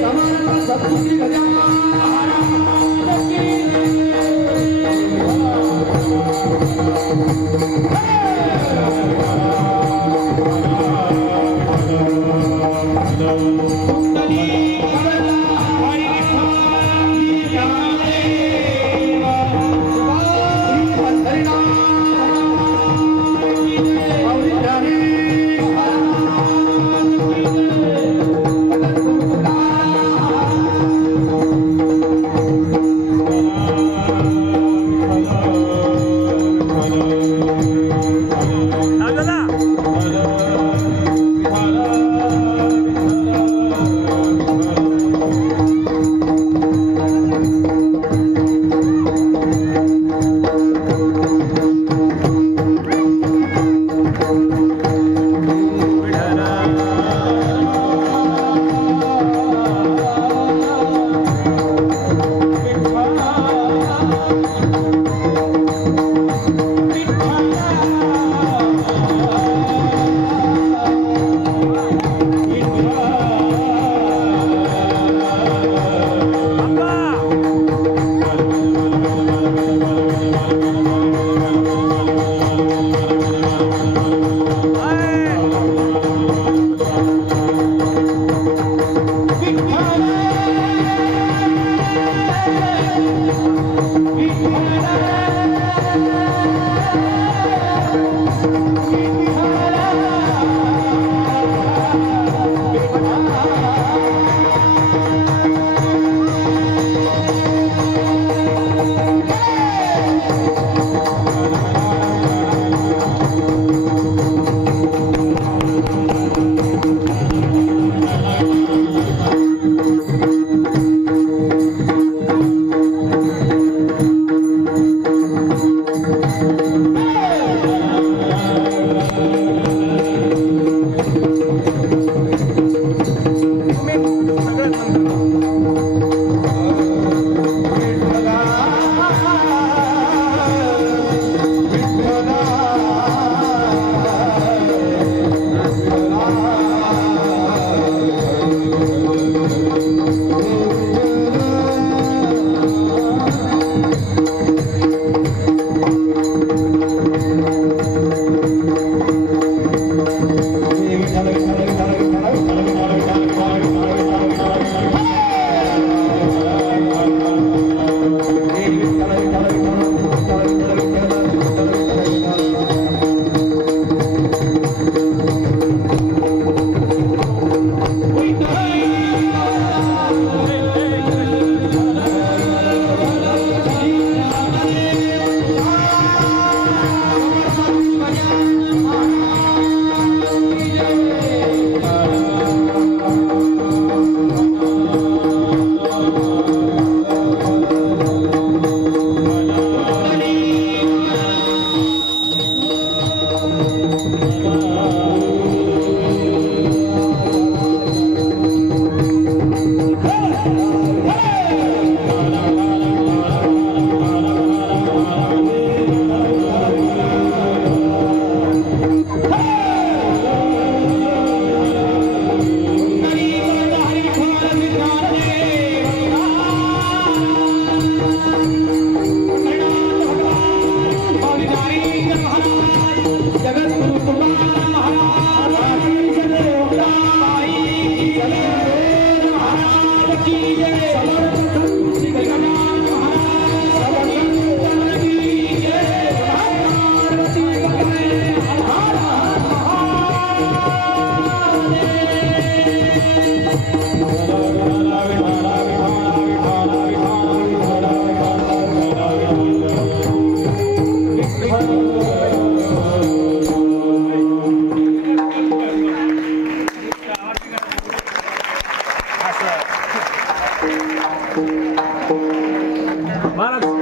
समर्थ सद्गुरु गजानन महाराज की Hare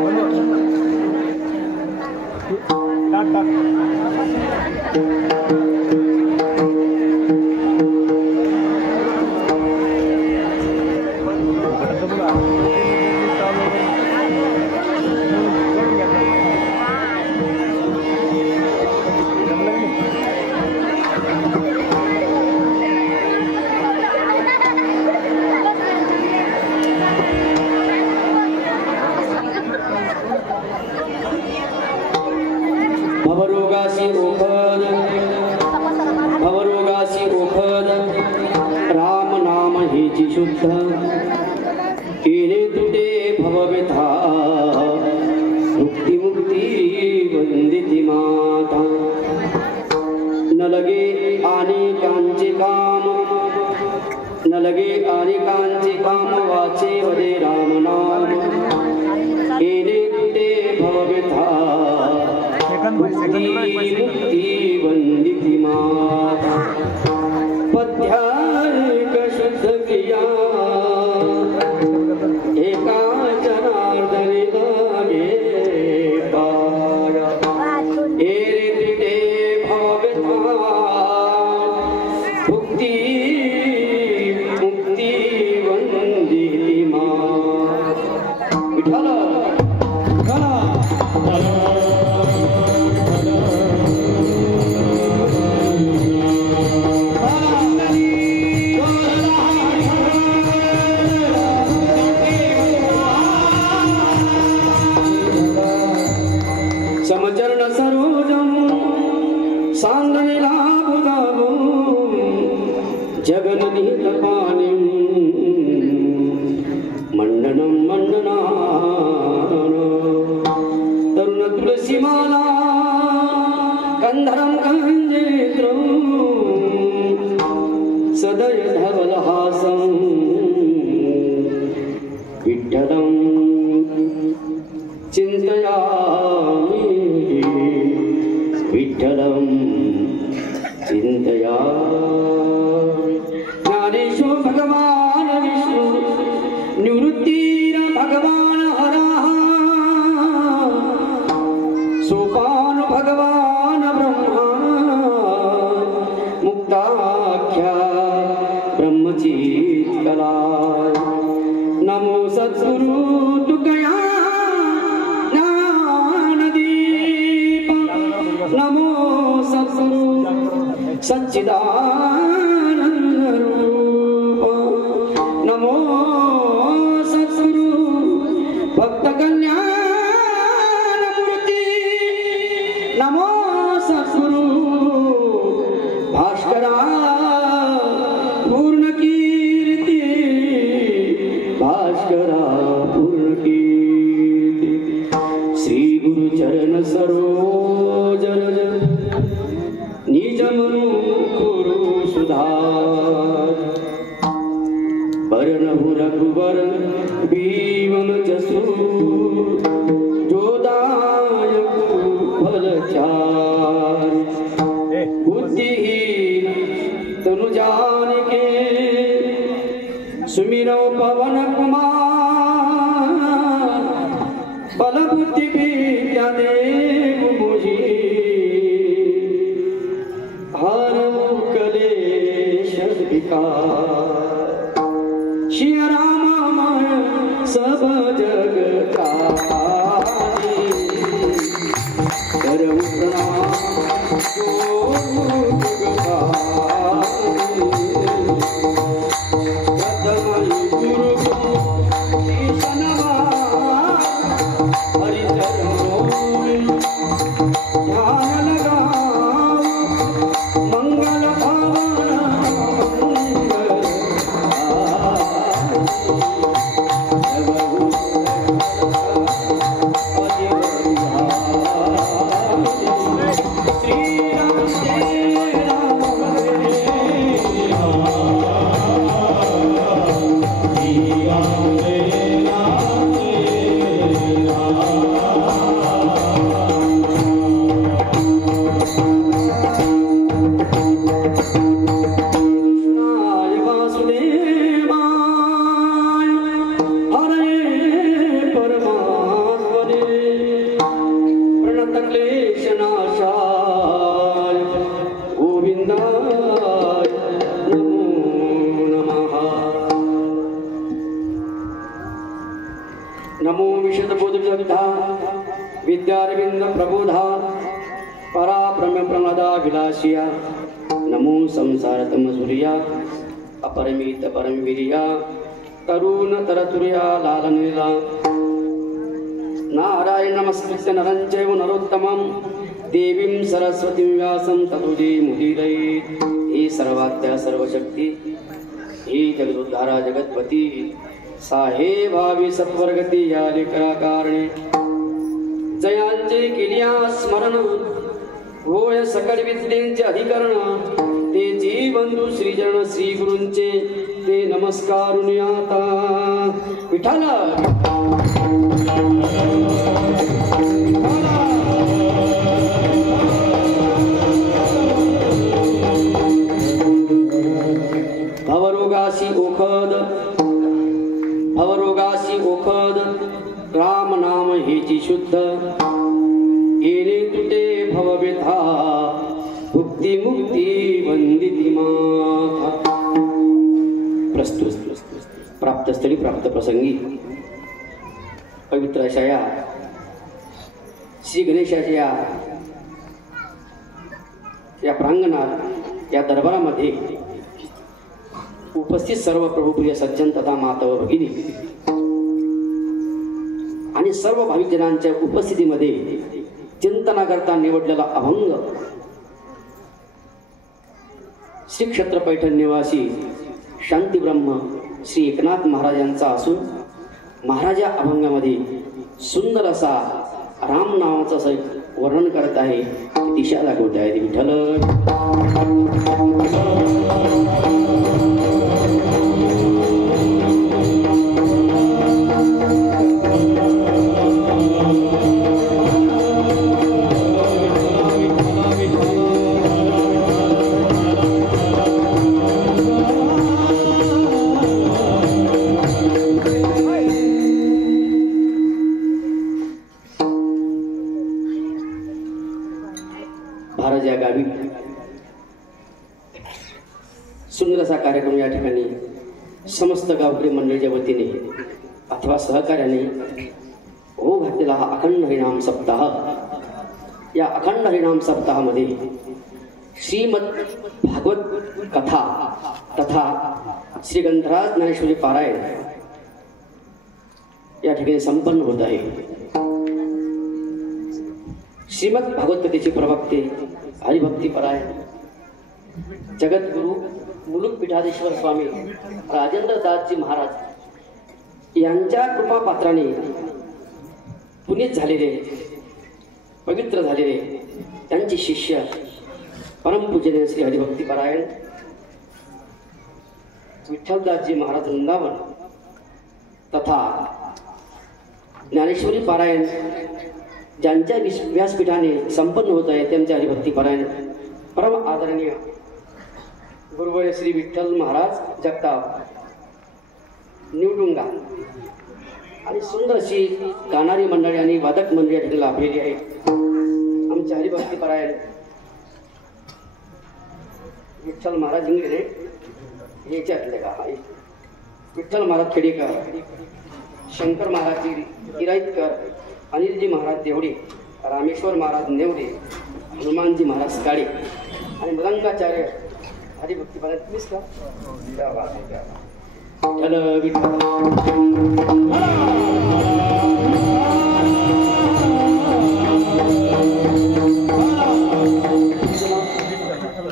विशद बोधविदग्धा विद्यारविंद प्रबोधा पराब्रह्म प्रमदा विलासिया नमो संसारतम सूर्या अपरमित परमवीर्या तरुण तरतुर्या लालनीला नारायण नमस्कृत्य नरं चैव नरोत्तमं देवीं सरस्वतीं व्यासं ततो जयमुदीरयेत्। हे सर्वात्या सर्वशक्ती हे जगदुद्धारा जगत्पती साहे भावी सत्वर्गती या लेकरा कारणे जयांचे केलिया स्मरण होय सकल विद्येचे अधिकरण ते जीवंतु श्रीचरण श्री गुरूंचे ते नमस्कारुनी आता विठ्ठल भवरोगासी ओखद राम नाम हेची शुद्ध येणे तुटे भवव्यथा भुक्ती मुक्ती वंदिती माता। प्रस्तुत प्राप्तस्थळी प्राप्त प्रसंगी पवित्र अशा या श्री गणेशाच्या या प्रांगणात या दरबारामध्ये उपस्थित सर्व प्रभुप्रिय सज्जन तथा माता व भगिनी आणि सर्व भाविक जनांच्या उपस्थितीमध्ये चिंतनाकरता निवडलेला अभंग श्री क्षेत्र पैठण निवासी शांती ब्रह्म श्री एकनाथ महाराज यांचा असून महाराज या अभंगामध्ये सुंदर असा राम नावाचं असं वर्णन करत आहे, दिशा दाखवत आहे विठ्ठल। महाराज या गावी सुंदर असा कार्यक्रम या ठिकाणी समस्त गावकरी मंडळीच्या वतीने अथवा सहकार्याने हो घातलेला हा अखंड हरिनाम सप्ताह। या अखंड हरिनाम सप्ताहामध्ये श्रीमद भागवत कथा तथा श्री ग्रंथराज ज्ञानेश्वरी पारायण या ठिकाणी संपन्न होत आहे। श्रीमद भागवत कथेचे प्रवक्ते हरिभक्ती परायण जगद्गुरु मुलुक पीठाधीश्वर स्वामी राजेंद्र दासजी महाराज यांच्या कृपापात्राने पुनीत झालेले पवित्र झालेले त्यांचे शिष्य परमपूजनीय श्री हरिभक्ती परायण विठ्ठलदासजी महाराज वृंदावन तथा ज्ञानेश्वरी पारायण ज्यांच्या व्यासपीठाने संपन्न होत आहे त्यांच्या हरिभक्ती परायण परम आदरणीय गुरुवर्य श्री विठ्ठल महाराज जगताप निवडुंगा आणि सुंदर अशी गाणारी मंडळी आणि वादक मंडळी या ठिकाणी लाभलेली आहे। आमच्या हरिभक्ती परायण विठ्ठल महाराज इंगळे याच्यातले का विठ्ठल महाराज खेडेकर, शंकर महाराज गिराईतकर, अनिलजी महाराज देवडे, रामेश्वर महाराज नेवडे, हनुमानजी महाराज काळे आणि मृदंगाचार्य हरिभक्ती परायण तुम्हीच का?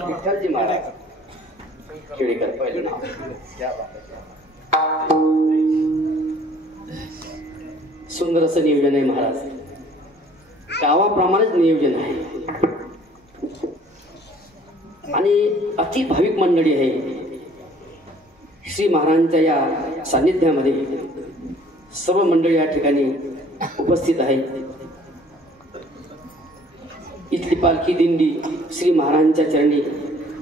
विठ्ठलजी महाराज खेडेकर पहिलं नाव। सुंदर असं नियोजन आहे महाराज, गावाप्रमाणेच नियोजन आहे आणि अति भाविक मंडळी आहे। श्री महाराजांच्या या सानिध्यामध्ये सर्व मंडळी या ठिकाणी उपस्थित आहे। इथली पालखी दिंडी श्री महाराजांच्या चरणी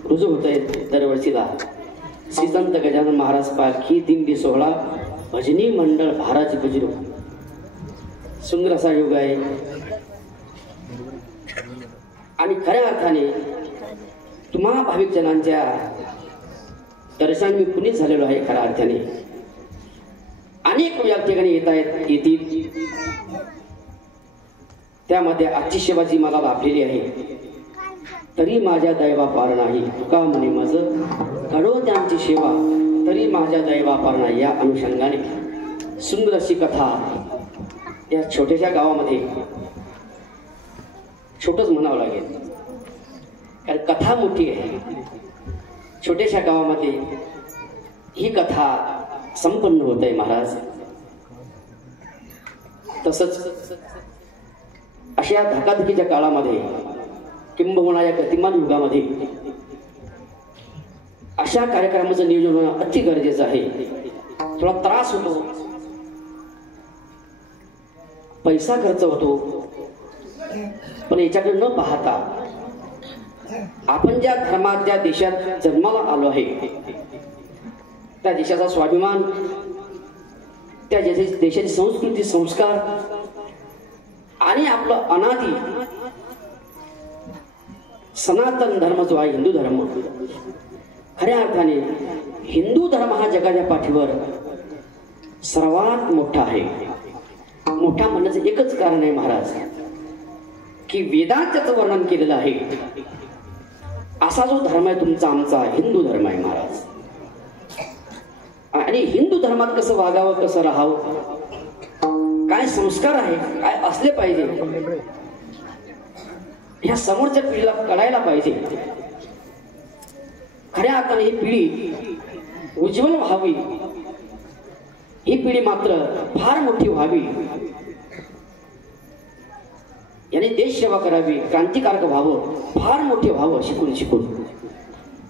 रुजू होत आहे दरवर्षीला। श्री संत गजानन महाराज पालखी दिंडी सोहळा भजनी मंडळ महाराज बुजुर्ग, सुंदर असा योग आहे आणि खऱ्या अर्थाने तुम्हा भाविक जनांच्या दर्शन मी पुनीत झालेलो आहे। खऱ्या अर्थाने अनेक या ठिकाणी येत आहेत, येतील त्यामध्ये आजची सेवा जी मला लाभलेली आहे तरी माझ्या दैवा पार नाही, तुका म्हणे मज घडो त्यांची सेवा तरी माझ्या दैवा पार नाही. या अनुषंगाने सुंदर अशी कथा या छोट्याशा गावामध्ये, छोटंच म्हणावं लागेल कारण कथा मोठी आहे, छोट्याशा गावामध्ये ही कथा संपन्न होत आहे महाराज. तसंच अशा धकाधकीच्या काळामध्ये किंबहुना या गतिमान युगामध्ये अशा कार्यक्रमाचं नियोजन होणं अति गरजेचं आहे. थोडा त्रास होतो, पैसा खर्च होतो, पण याच्याकडे न पाहता आपण ज्या धर्मात ज्या देशात जन्माला आलो आहे त्या देशाचा स्वाभिमान, त्या देशाची संस्कृती, संस्कार आणि आपलं अनादी सनातन धर्म जो आहे हिंदू धर्म, खऱ्या अर्थाने हिंदू धर्म हा जगाच्या पाठीवर सर्वात मोठा आहे. मोठा म्हणण्याचं एकच कारण आहे महाराज की वेदात त्याचं वर्णन केलेलं आहे. असा जो धर्म आहे तुमचा, आमचा हिंदू धर्म आहे महाराज. आणि हिंदू धर्मात कसं वागावं, कसं राहावं, काय संस्कार आहे, काय असले पाहिजे, ह्या समोरच्या पिढीला कळायला पाहिजे. खऱ्या अर्थाने ही पिढी उज्ज्वल व्हावी, ही पिढी मात्र फार मोठी व्हावी, याने देश सेवा करावी, क्रांतिकारक व्हावं, फार मोठे व्हावं शिकून शिकून.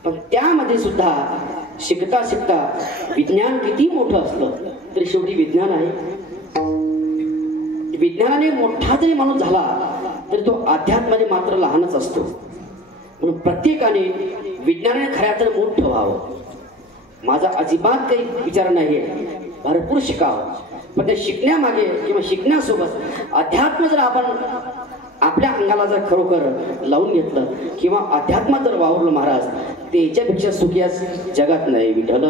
पण त्यामध्ये सुद्धा शिकता शिकता विज्ञान किती मोठं असलं तरी शेवटी विज्ञान आहे. विज्ञानाने मोठा जरी माणूस झाला तरी तो अध्यात्माने मात्र लहानच असतो. म्हणून प्रत्येकाने विज्ञानाने खऱ्या अर्थाने मोठं व्हावं. माझा अजिबात काही विचार नाही आहे, भरपूर शिकावं, पण त्या शिकण्यामागे किंवा शिकण्यासोबत अध्यात्म जर आपण आपल्या अंगाला जर खरोखर लावून घेतलं किंवा अध्यात्मात जर वावरलं महाराज, ते याच्यापेक्षा सुखी आज जगात नाही. विठ्ठल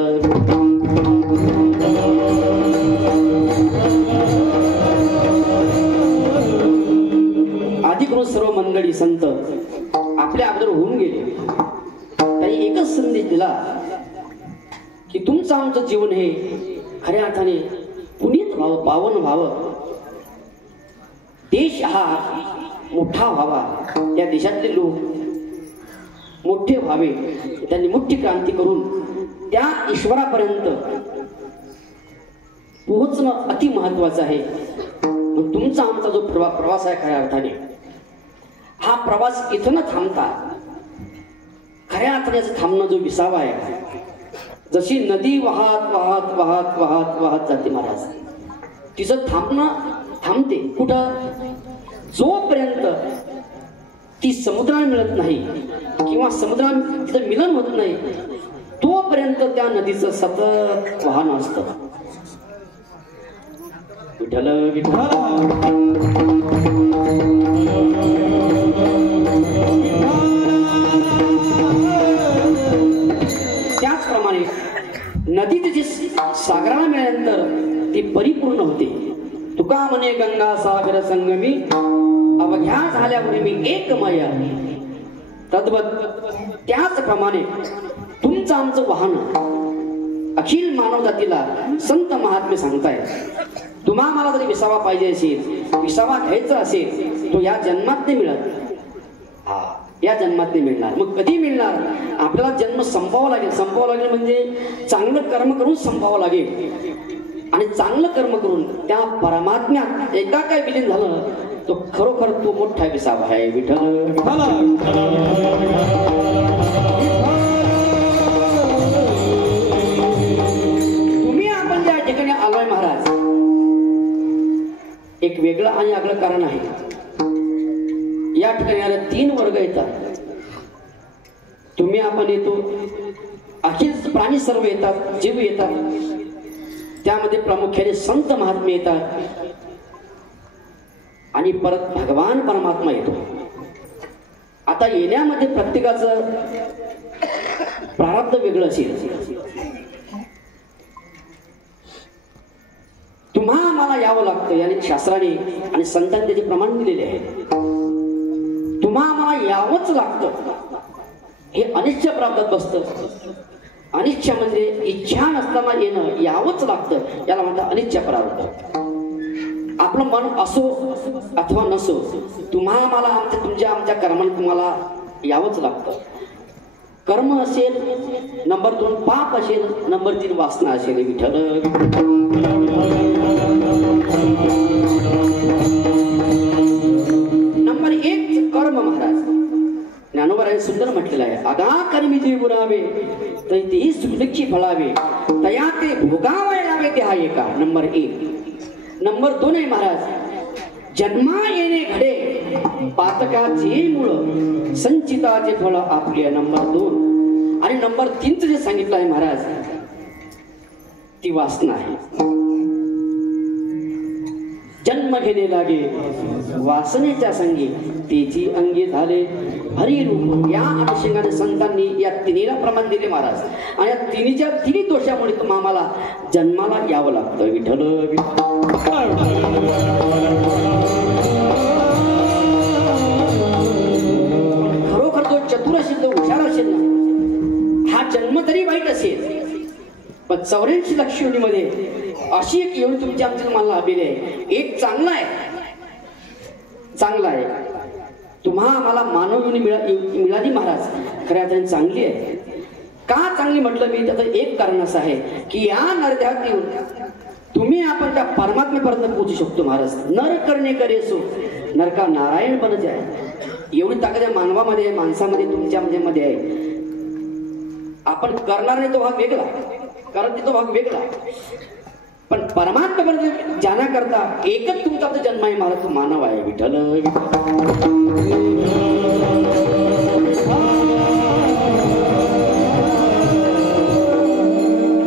आदिकृत सर्व मंडळी संत आपल्या अगोदर होऊन गेले, त्यांनी एकच संदेश दिला की तुमचं आमचं जीवन हे खऱ्या अर्थाने पुनीत व्हावं, पावन व्हावं, देश हा मोठा व्हावा, या देशातले लोक मोठे व्हावे, त्यांनी मोठी क्रांती करून त्या ईश्वरापर्यंत पोहोचणं अति महत्वाचं आहे. तुमचा आमचा जो प्रवास आहे खऱ्या अर्थाने, हा प्रवास इथं न थांबता खऱ्या अर्थाने थांबणं जो विसावा आहे. जशी नदी वाहत वाहत वाहत वाहत वाहत जाते महाराज, तिचं थांबणं थांबते कुठं, जोपर्यंत ती समुद्राला मिळत नाही किंवा समुद्राला तिचं मिलन होत नाही तोपर्यंत त्या नदीचं सतत वाहन असतं. विठ्ठल विठ्ठल त्याचप्रमाणे नदी तिची सागराला मिळाल्यानंतर ती परिपूर्ण होते. तुका म्हणे गंगा सागर संगमी अवघ्या झाल्यामुळे मी एकमय. तद्वत त्याचप्रमाणे तुमचं आमचं वाहन अखिल मानव जातीला संत महात्मे सांगतायत. तुम्हा मला जरी विसावा पाहिजे असेल, विसावा घ्यायचा असेल, तो या जन्मात नाही मिळत. या जन्मात नाही मिळणार. मग कधी मिळणार? आपल्याला जन्म संपवावा लागेल. संपवावा लागेल म्हणजे चांगलं कर्म करून संपवावं लागेल. आणि चांगलं कर्म करून त्या परमात्म्यात एकदा काय विलीन झालं तो खरोखर तो मोठा विसावा आहे. विठ्ठल तुम्ही आपण ज्या ठिकाणी आलोय महाराज, एक वेगळं आणि आगळं कारण आहे. या ठिकाणी आले 3 वर्ग येतात. तुम्ही आपण येतो, अखिल प्राणी सर्व येतात, जीव येतात, त्यामध्ये प्रामुख्याने संत महात्मे येतात आणि परत भगवान परमात्मा येतो. आता येण्यामध्ये प्रत्येकाचं प्रारब्ध वेगळं असेल. तुम्हा मला यावं लागतं याने शास्त्राने आणि संतांनी त्याचे प्रमाण दिलेले आहे. तुम्हा मला यावंच लागतं. हे अनिच्छा प्राप्त बसतं. अनिच्छा म्हणजे इच्छा नसताना येणं, यावंच लागतं, याला म्हणतात अनिच्छा प्राप्त. आपलं मन असो अथवा नसो, तुम्हा मला आमच्या कर्माने तुम्हाला यावंच लागतं. कर्म असेल, नंबर 2 पाप असेल, नंबर 3 वासना असेल. विठ्ठल नंबर 1 कर्म. महाराज ज्ञानोबाराय सुंदर म्हटलेलं आहे, आगा कर्मी जे गुणावे तेही सुखी फळावे, तया ते भोगावे यावे ते हा एका. नंबर 1. नंबर 2 आहे महाराज, जन्मा येणे घडे पातकाचे मूळ संचिताचे फळ आपले. नंबर 2. आणि नंबर 3 जे सांगितलं आहे महाराज, ती वासना आहे. जन्म घेणे लागे वासनेच्या संगी, तेची अंगी झाले हरी रूप. या अनुषंगाने संतांनी या तिन्हीला प्रमाण दिले महाराज. आणि या तिन्ही दोषामुळे तुम्हाला जन्माला यावं लागतं. विठ्ठल खरोखर तो चतुर असेल, तो हुशार असेल ना, हा जन्म तरी वाईट असेल, पण 84 लक्ष योनीमध्ये अशी एक योनी तुमच्या आमच्या मला लाभलेली आहे. एक चांगला आहे, तुम्हा आम्हाला मानव योनी मिळाली महाराज. खऱ्या अर्थाने चांगली आहे. का चांगली म्हटलं मी, त्याचं एक कारण असं आहे की या नरदेहात येऊन तुम्ही आपण त्या परमात्मेपर्यंत पोहोचू शकतो महाराज. नर करणे करेसो नरका नारायण बन जाय. एवढी ताकद आहे मानवामध्ये, माणसामध्ये, तुमच्या मध्ये आहे. आपण करणार नाही तो भाग वेगळा, करत तो भाग वेगळा, पण परमात्म्यापर्यंत जाण्याकरता एकच तुमचा तो जन्म आहे महाराज, तो मानव आहे. विठ्ठल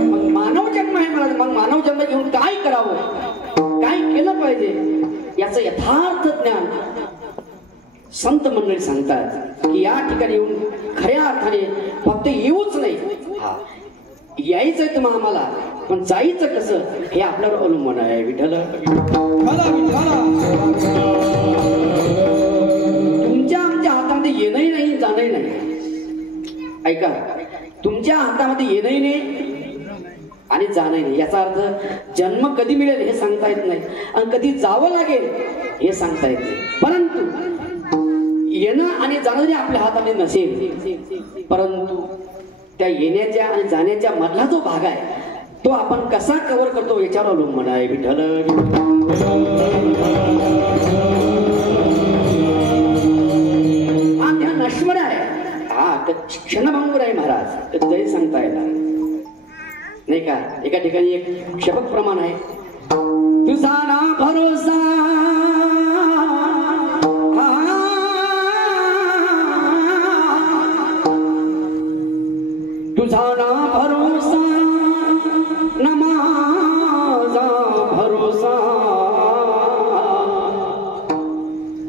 मग मानव जन्म आहे महाराज. मग मानव जन्म घेऊन काय करावं, काय केलं पाहिजे, याचं यथार्थ ज्ञान संत मंडळी सांगतात की या ठिकाणी येऊन खऱ्या अर्थाने फक्त येऊच नाही, यायचंय तुम्हाला आम्हाला, पण जायचं कसं हे आपल्यावर अवलंबून आहे. विठ्ठल तुमच्या आमच्या हातामध्ये येणंही नाही, जाणंही नाही. ऐका, तुमच्या हातामध्ये येणंही नाही आणि जाणंही नाही. याचा अर्थ जन्म कधी मिळेल हे सांगता येत नाही आणि कधी जावं लागेल हे सांगता येत नाही. परंतु येणं आणि जाणं जरी आपल्या हातामध्ये नसेल, परंतु त्या येण्याच्या आणि जाण्याच्या मधला जो भाग आहे तो आपण कसा कव्हर करतो याच्यावर अवलंबून आहे. विठ्ठल हा ध्यान नश्वर आहे, हा क्षणभंगूर आहे महाराज, कधीही सांगता येणार नाही का. एका ठिकाणी एक शपथ प्रमाण आहे, तुझा ना भरोसा तुझा ना भरोसा न माझा भरोसा,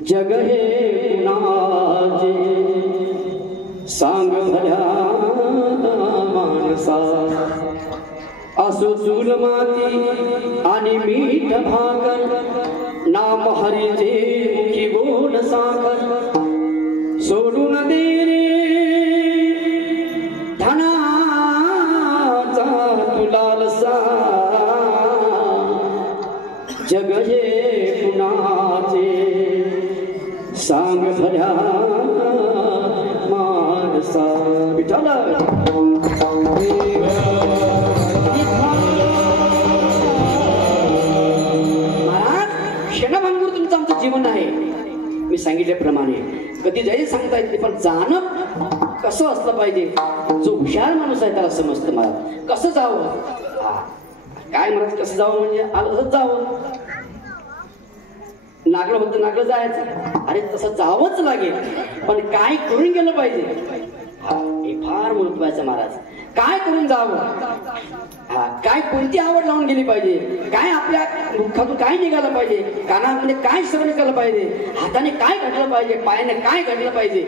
जग हे कुणाचे सांग भल्या माणसा. असो चूल माती आणि मीठ भाकर, नाम हरीचे मुखी गोड साखर. सोडून दे रे जग हे कुणाचे सांग भल्या मानसा. विठ्ठल महाराज, क्षणभंगूर तुमचं आमचं जीवन आहे. मी सांगितल्याप्रमाणे कधी जरी सांगता येत नाही, पण जाणं कसं असलं पाहिजे. जो हुशार माणूस आहे त्याला समजतं मला कसं जावं. काय म्हणत कसं जावं म्हणजे आलं तसंच जावं. नागलं होतं नागलं जायचं, अरे तसं जावंच लागेल, पण काय करून गेलं पाहिजे हे फार महत्वाचं महाराज. काय करून जावं, काय कोणती आवड लावून गेली पाहिजे, काय आपल्या मुखातून काय निघालं पाहिजे, कानामध्ये काय श्रवण केलं पाहिजे, हाताने काय घडलं पाहिजे, पायाने काय घडलं पाहिजे.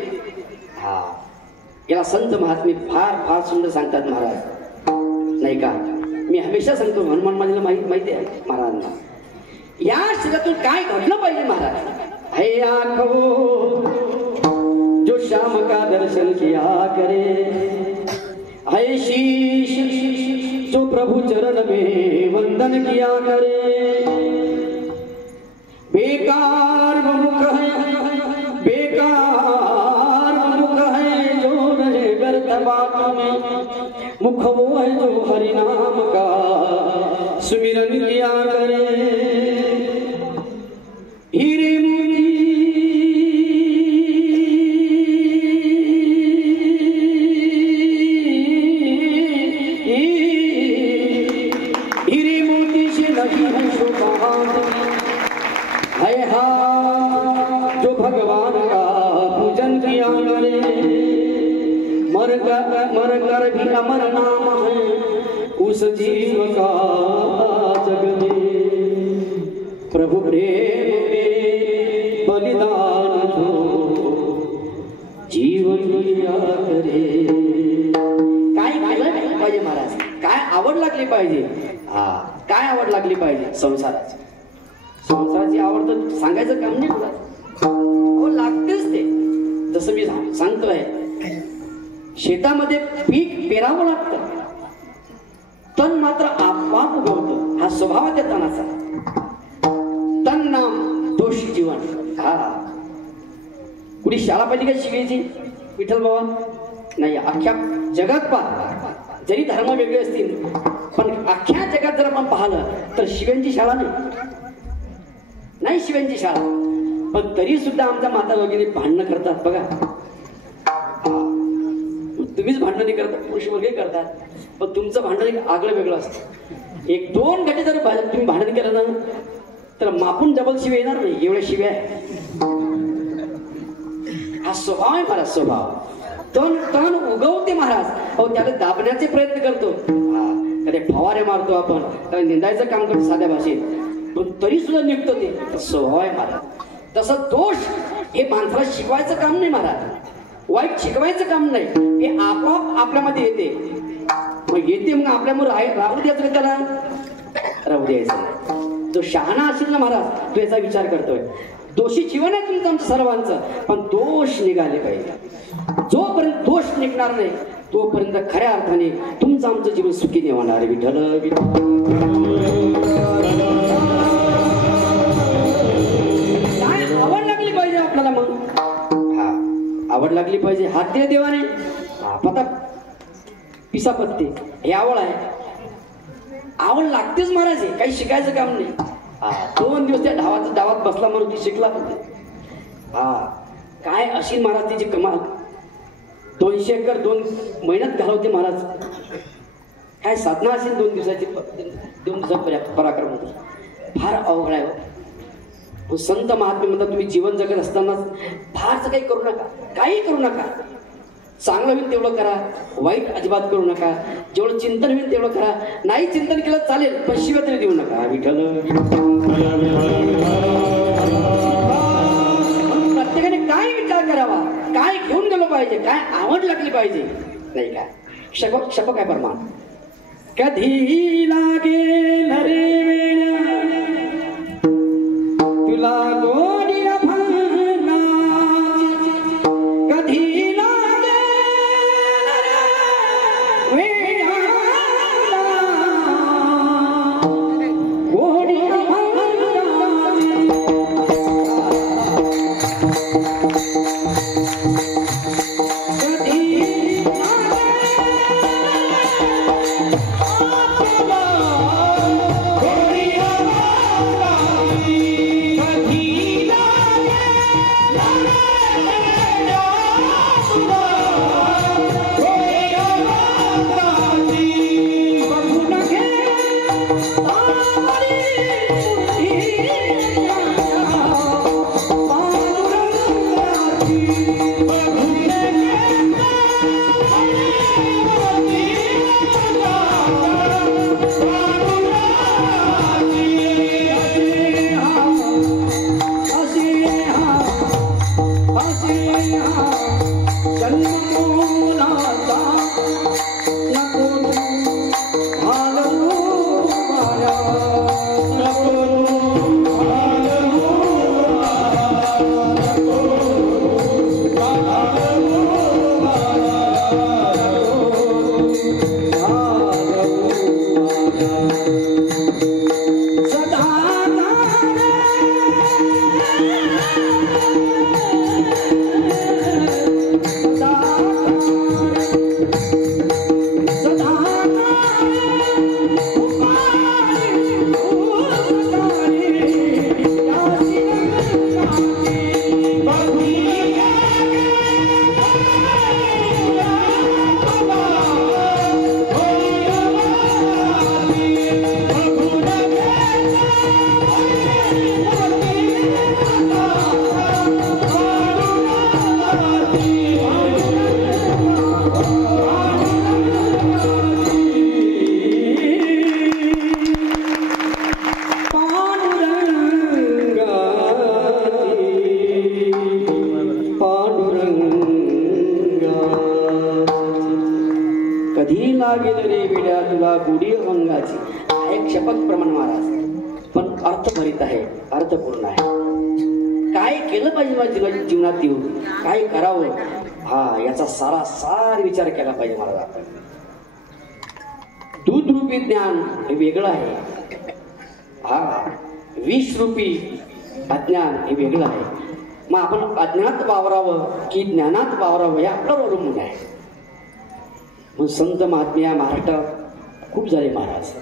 याला संत महात्मे फार फार सुंदर सांगतात महाराज, नाही का. मी हमेशा सांगतो, हनुमान मानेला माहिती आहे महाराजांना, या शरीरातून काय घडलं पाहिजे महाराज? है आँखों जो श्याम का दर्शन किया करे, है शीश जो प्रभु चरण में वंदन किया करे। बेकार मुख है, बेकार मुख है जो रहे व्यर्थ बातों में, मुख वो है जो हरि नाम का सुमिरन किया करे। हीरे मोती हीरे मोती से नहीं है शोभा, है हाथ जो भगवान का पूजन किया करे। मर कर भी अमर नाम है उस जीव का जग में, प्रभु प्रेम में बलिदान जो जीवन दिया करे। काय केलं पाहिजे महाराज? काय आवड लागली पाहिजे? काय आवड लागली पाहिजे? संसाराची. संसाराची आवड तर सांगायचं काम नाही मला, हो लागतेच ते. जसं मी सांगतोय, शेतामध्ये पीक पेरावं लागतं, तण मात्र आपोआप उगवतं. हा स्वभाव आहे त्या तणाचा. तण नाम दोष जीवन. कुणी शाळा पाहिजे का शिकायची? विठ्ठल बाबा नाही. अख्ख्या जगात पहा, जरी धर्म वेगळे असतील पण अख्ख्या जगात जर आपण पाहिलं तर शिव्यांची शाळा नाही शिव्यांची शाळा. पण तरी सुद्धा आमच्या माता वगैरे भांडणं करतात बघा. तुम्हीच भांडण करतात, पुरुष वगैरे करतात, पण तुमचं भांडण एक आगळं वेगळं असतं. एक दोन घंटे जर तुम्ही भांडण केलं ना तर मापून डबल शिव्या येणार नाही, एवढ्या शिव्या आहे. हा स्वभाव आहे महाराज, स्वभाव. तण उगवते महाराज, अहो त्याला दाबण्याचे प्रयत्न करतो, कधी फवारे मारतो आपण, त्याला निंदायचं काम करतो साध्या भाषेत, पण तरी सुद्धा निघतो ते. स्वभाव आहे महाराज. तसं दोष हे माणसाला शिकवायचं काम नाही महाराज, वाईट शिकवायचं काम नाही, हे आपोआप आपल्यामध्ये येते. मग येते मग आपल्यामुळे राहू द्यायचं, त्याला राहू द्यायचं. जो शहाणा असेल ना महाराज, तो याचा विचार करतोय. दोषी जीवन आहे तुमचं आमचं सर्वांचं, पण दोष निघाले पाहिजे. जोपर्यंत दोष निघणार नाही तोपर्यंत खऱ्या अर्थाने तुमचं आमचं जीवन सुखी नाही होणार. विठ्ठल काय आवड लागली पाहिजे आपल्याला. मग आवड लागली पाहिजे. हात दिले देवाने, पता पिसा पत्ते हे आवड आहे. आवड लागतेच महाराज, काही शिकायचं काम नाही. 2 दिवस त्या डावात बसला म्हणून ती शिकला. काय अशी महाराज तिची कमाल. 200 एकर 2 महिन्यात घालवते महाराज. काय साधना असेल 2 दिवसाची, 2 दिवसात पराक्रम होतो. फार अवघड आहे. संत महात्मे म्हणतात तुम्ही जीवन जगत असताना फारच काही करू नका, काही करू नका. चांगलं होईल तेवढं करा, वाईट अजिबात करू नका. जेवढं चिंतन होईल तेवढं करा. नाही चिंतन केलं चालेल, पण शिव्या तरी देऊ नका. विठ्ठल प्रत्येकाने काय विचार करावा, काय घेऊन गेलो पाहिजे, काय आवड लागली पाहिजे, नाही काय क्षप काय परमा. कधी लागेल रे तुला गोडी अभाना, कधी लागेल वेळाला गोडी अभाना. कधी लागेल रे विड्या तुला गोडी अंगाची. एक शपथ प्रमाण महाराज, पण अर्थभरित आहे, अर्थपूर्ण आहे. काय केलं पाहिजे माझ्या जीवनात येऊ, काय करावं, हा याचा सारासार विचार केला पाहिजे महाराज. आपण दूध रूपी ज्ञान हे वेगळं आहे, हा विष रूपी अज्ञान हे वेगळं आहे. मग आपण अज्ञानात वावरावं की ज्ञानात वावरावं हे आपल्यावर अवलंबून आहे. मग संत महात्म्या महाराष्ट्रात खूप झाले महाराज,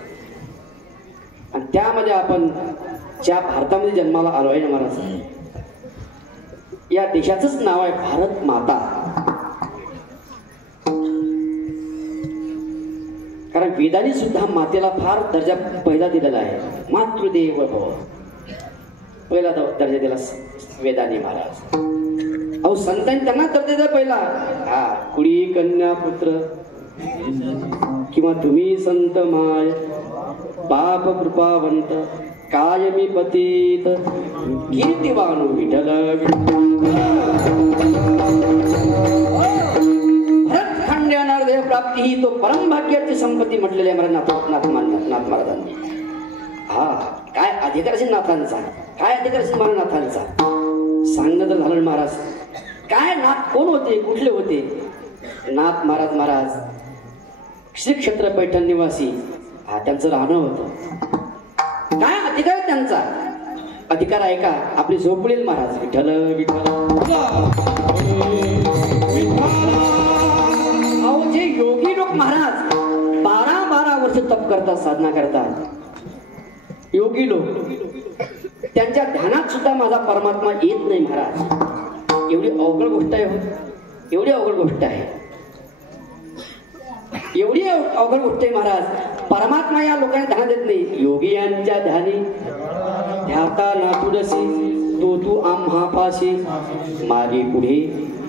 आणि त्यामध्ये आपण ज्या भारतामध्ये जन्माला आलो आहे ना महाराज, या देशाचंच नाव आहे भारत माता. कारण वेदांनी सुद्धा मातेला फार दर्जा पहिला दिलेला आहे. मातृदेव भव पहिला दर्जा दिला वेदांनी महाराज. अहो संतांनी त्यांना दर्जा दिला पहिला, हा कुडी कन्या पुत्र किंवा तुम्ही संत माय बाप कृपावंत कायमी पतित कीर्तिवान विठ्ठल. भरतखंड्यानर्देव प्राप्ती ही तो परमभाग्याची संपत्ती म्हटलेली आहे नाथ महाराजांनी. हा काय अधिकार असेल नाथांचा, काय अधिकार असेल मला नाथांचा सांगणं तर झालं महाराज. काय नाथ कोण होते, कुठले होते? नाथ महाराज श्री क्षेत्र पैठण निवासी, हा त्यांचं राहणं होतं. काय अधिकार त्यांचा? अधिकार आहे का? आपली झोपडील महाराज विठ्ठल विठ्ठल. अहो जे योगी लोक महाराज 12 वर्ष तप करतात, साधना करतात, योगी लोक त्यांच्या ध्यानात सुद्धा माझा परमात्मा येत नाही महाराज. एवढी अवघड गोष्ट आहे, एवढी अवघड गोष्ट आहे, एवढी अवघड गोष्ट आहे महाराज. परमात्मा या लोकांना ध्यान देत नाही. योगी यांच्या ध्यानी ध्याता ना तुडसी तो तू आम्हापाशी मागे पुढे,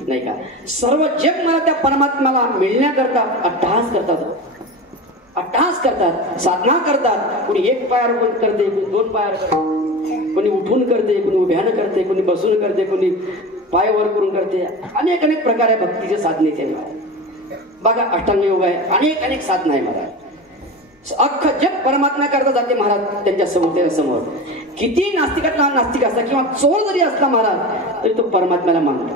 नाही का? सर्व जग मला त्या परमात्म्याला मिळण्याकरता अट्टहास करतात, साधना करतात. कोणी एक पायावर करते, कोणी 2 पायावर करते, कोणी उठून करते, कोणी उभ्यानं करते, कोणी बसून करते, कोणी पाय वर करून करते. अनेक प्रकार आहे भक्तीचे साधनेचे. बघा अष्टांग योग आहे, अनेक साधना आहे महाराज. अख्खं जग परमात्मा करता जाते महाराज त्यांच्या समोर. किती नास्तिक असला किंवा चोर जरी असला महाराज तरी तो परमात्म्याला मानतो,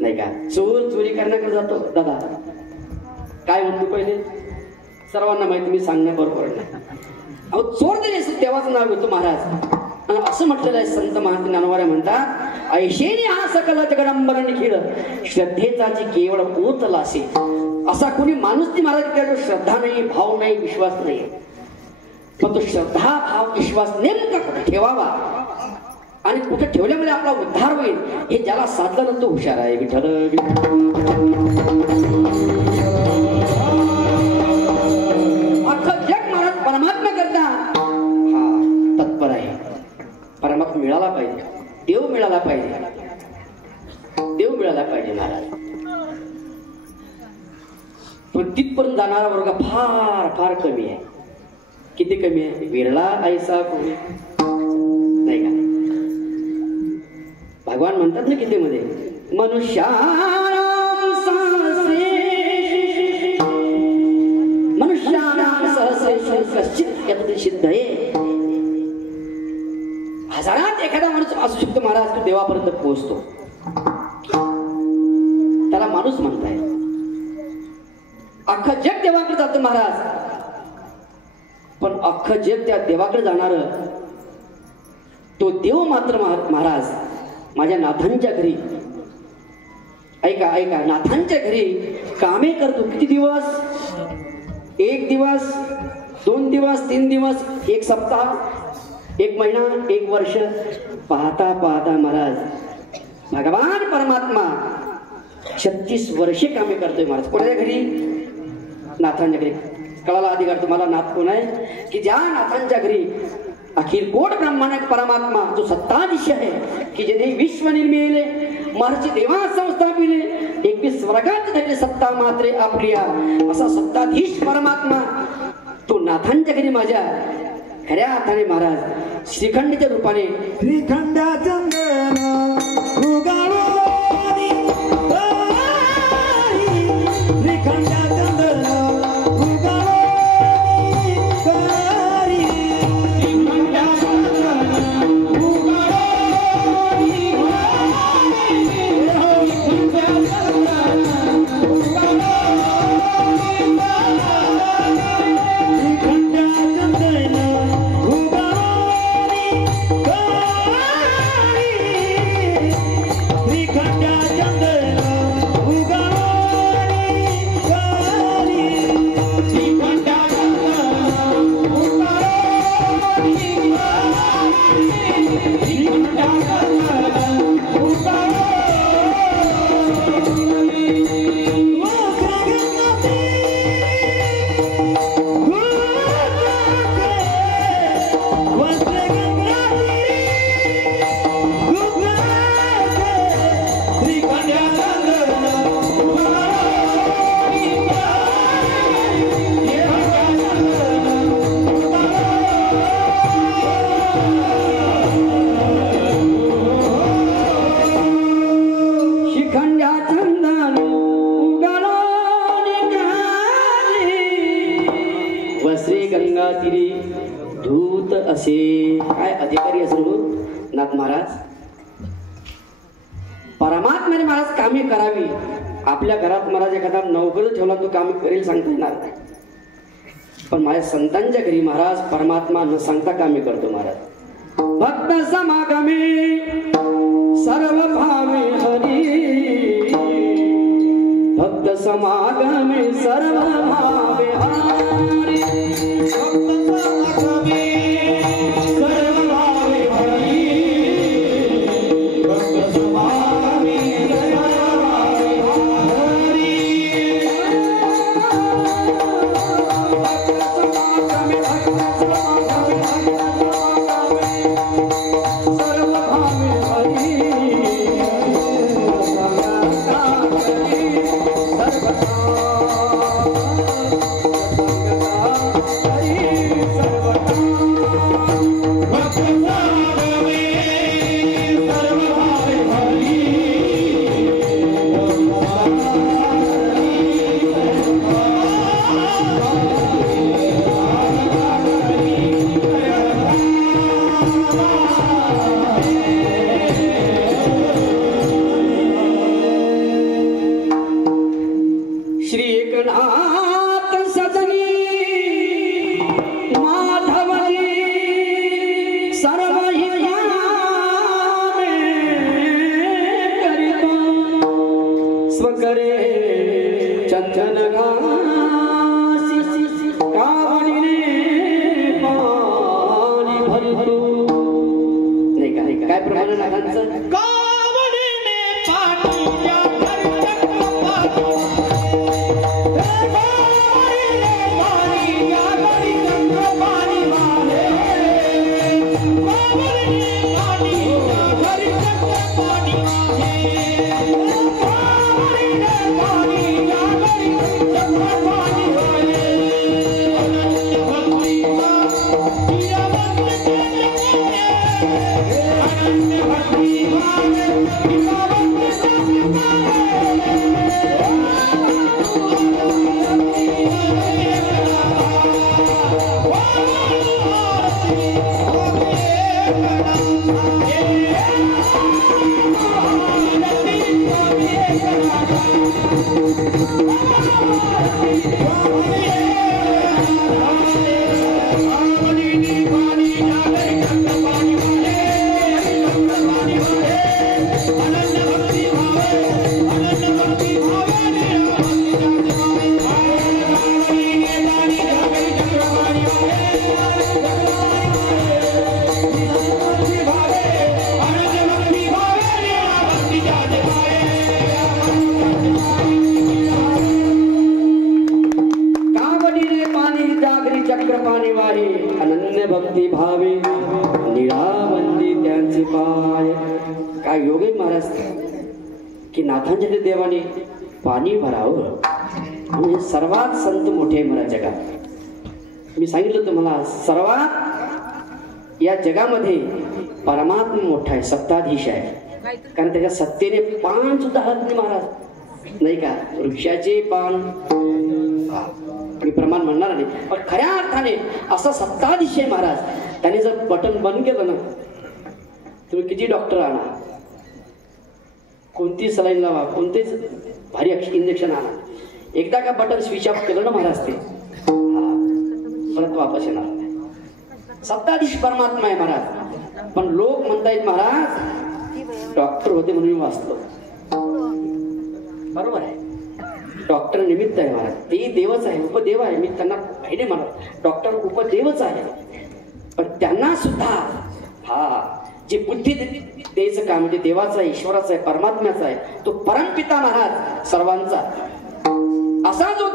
नाही का? चोर चोरी करण्याकडे जातो दादा, काय म्हणतो पहिले सर्वांना माहिती, मी सांगण्या बरोबर नाही. अहो चोर जरी असतो देवाचं नाव घेतो महाराज. असं म्हटलेलं आहे संत महात्मा ज्ञानोबा म्हणतात, ऐशेने हा सकल जगडंबर निखिळ श्रद्धेचाची केवळ ओतलासे. असा कोणी माणूस ती महाराज त्याला श्रद्धा नाही, भाव नाही, विश्वास नाही. पण तो श्रद्धा भाव विश्वास नेमका कुठे ठेवावा आणि कुठे ठेवल्यामुळे आपला उद्धार होईल हे ज्याला साधलं तो हुशार आहे. विठ्ठल अख्खं जग महाराज परमात्मा करता हा तत्पर आहे. परमात्मा मिळाला पाहिजे, देव मिळाला पाहिजे, देव मिळाला पाहिजे महाराज. पण तिथपर्यंत जाणारा वर्ग फार फार कमी आहे. किती कमी आहे? विरला ऐसा कोणी, नाही का? भगवान म्हणतात ना किती मध्ये, मनुष्याणाम सहस्रे कश्चित यत् सिद्धये. हजारात एखादा माणूस असू शकतो महाराज, तो देवापर्यंत पोहोचतो, त्याला माणूस म्हणताय. अख्खं जग देवाकडे जातं महाराज, पण अख्खं जग त्या देवाकडे जाणार तो देव मात्र महाराज माझ्या नाथांच्या घरी, ऐका नाथांच्या घरी कामे करतो. किती दिवस? 1 दिवस, 2 दिवस, 3 दिवस, 1 सप्ताह, 1 महिना, 1 वर्ष. पाहता पाहता महाराज भगवान परमात्मा 36 वर्षे कामे करतोय महाराज. कोणाच्या घरी? नाथांच्या घरी. कळाला अधिकार तुम्हाला नाथ कोण आहे? की ज्या नाथांच्या घरी अखिल कोट ब्रह्मांड परमात्मा जो सत्ताधीश आहे, की ज्याने विश्व निर्मिले, महर्षी देवा संस्थापिले, 21 स्वर्गात धरले सत्ता मात्रे आपल्या, असा सत्ताधीश परमात्मा तो नाथांच्या घरी माझ्या खऱ्या हाताने महाराज श्रीखंडीच्या रूपाने काय अधिकारी असेल नाथ महाराज. परमात्म्याने महाराज कामे करावी. आपल्या घरात महाराज एखादा नोकर ठेवला तो काम करेल सांगता येणार नाही, पण माझ्या संतांच्या घरी महाराज परमात्मा न सांगता कामे करतो महाराज. भक्त समागमे सर्व भावे हरी, भक्त समागमे सर्व भावे हरी, भक्त समागमे देवाने पाणी भरावं म्हणजे सर्वात संत मोठे मला जगात. मी सांगितलं तुम्हाला सर्वात या जगामध्ये परमात्मा मोठा आहे, सत्ताधीश आहे. कारण त्याच्या सत्तेने पान सुद्धा हलत नाही महाराज, नाही का. वृक्षाचे पान मी प्रमाण म्हणणार नाही, पण खऱ्या अर्थाने असा सत्ताधीश आहे महाराज. त्याने जर बटन बंद केलं ना, तुम्ही किती डॉक्टर आणा, कोणती सलाईन लावा, कोणतेच भारी इंजेक्शन आणा, एकदा का बटन स्विच ऑफ केलं ना महाराज ते परत वापस येणार नाही. सत्ताधीश परमात्मा आहे महाराज. पण लोक म्हणतायत महाराज डॉक्टर होते म्हणून मी वाचतो. बरोबर आहे, डॉक्टर निमित्त आहे महाराज, ते देवच आहे, उपदेव आहे. मी त्यांना काही नाही म्हणत, डॉक्टर उपदेवच आहे. पण त्यांना सुद्धा जे बुद्धी द्यायचं काम म्हणजे देवाचा आहे, ईश्वराचा आहे, परमात्म्याचा आहे, तो परमपिता महाराज सर्वांचा असा जो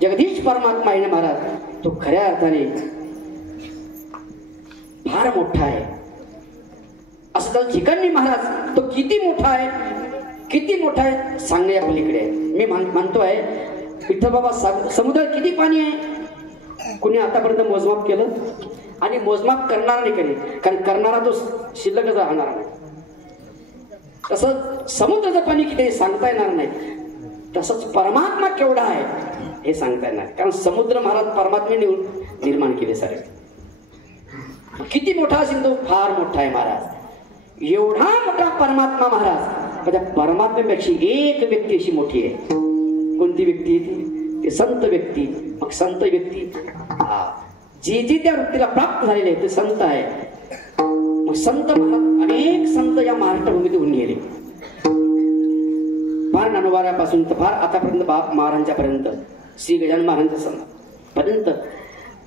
जगदीश परमात्मा आहे ना महाराज, तो खऱ्या अर्थाने फार मोठा आहे. असं तर ठिकाणी महाराज तो किती मोठा आहे, किती मोठा आहे सांगण्या पलीकडे आहे. मी मानतो आहे विठ्ठल बाबा समुद्रात किती पाणी आहे कुणी आतापर्यंत मोजमाप केलं आणि मोजमाप करणार नाही कधी, कारण करणारा तो शिल्लकच राहणार नाही. तसं समुद्राचं पाणी किती सांगता येणार नाही, तसंच परमात्मा केवढा आहे हे सांगता येणार, कारण समुद्र महाराज परमात्म्याने निर्माण केले सारे. किती मोठा असेल तो फार मोठा आहे महाराज. एवढा मोठा परमात्मा महाराज, त्या परमात्म्यापेक्षा एक व्यक्ती अशी मोठी आहे. कोणती व्यक्ती ती? संत व्यक्ती. मग संत व्यक्ती जे जे त्या व्यक्तीला प्राप्त झालेले आहे ते संत आहे. मग संत महाराज अनेक संत या महाराष्ट्राभूमीत होऊन गेले, फार नानोबारापासून तर फार आतापर्यंत बाप महाराजांच्या पर्यंत, श्री गजानन महाराजांच्या पर्यंत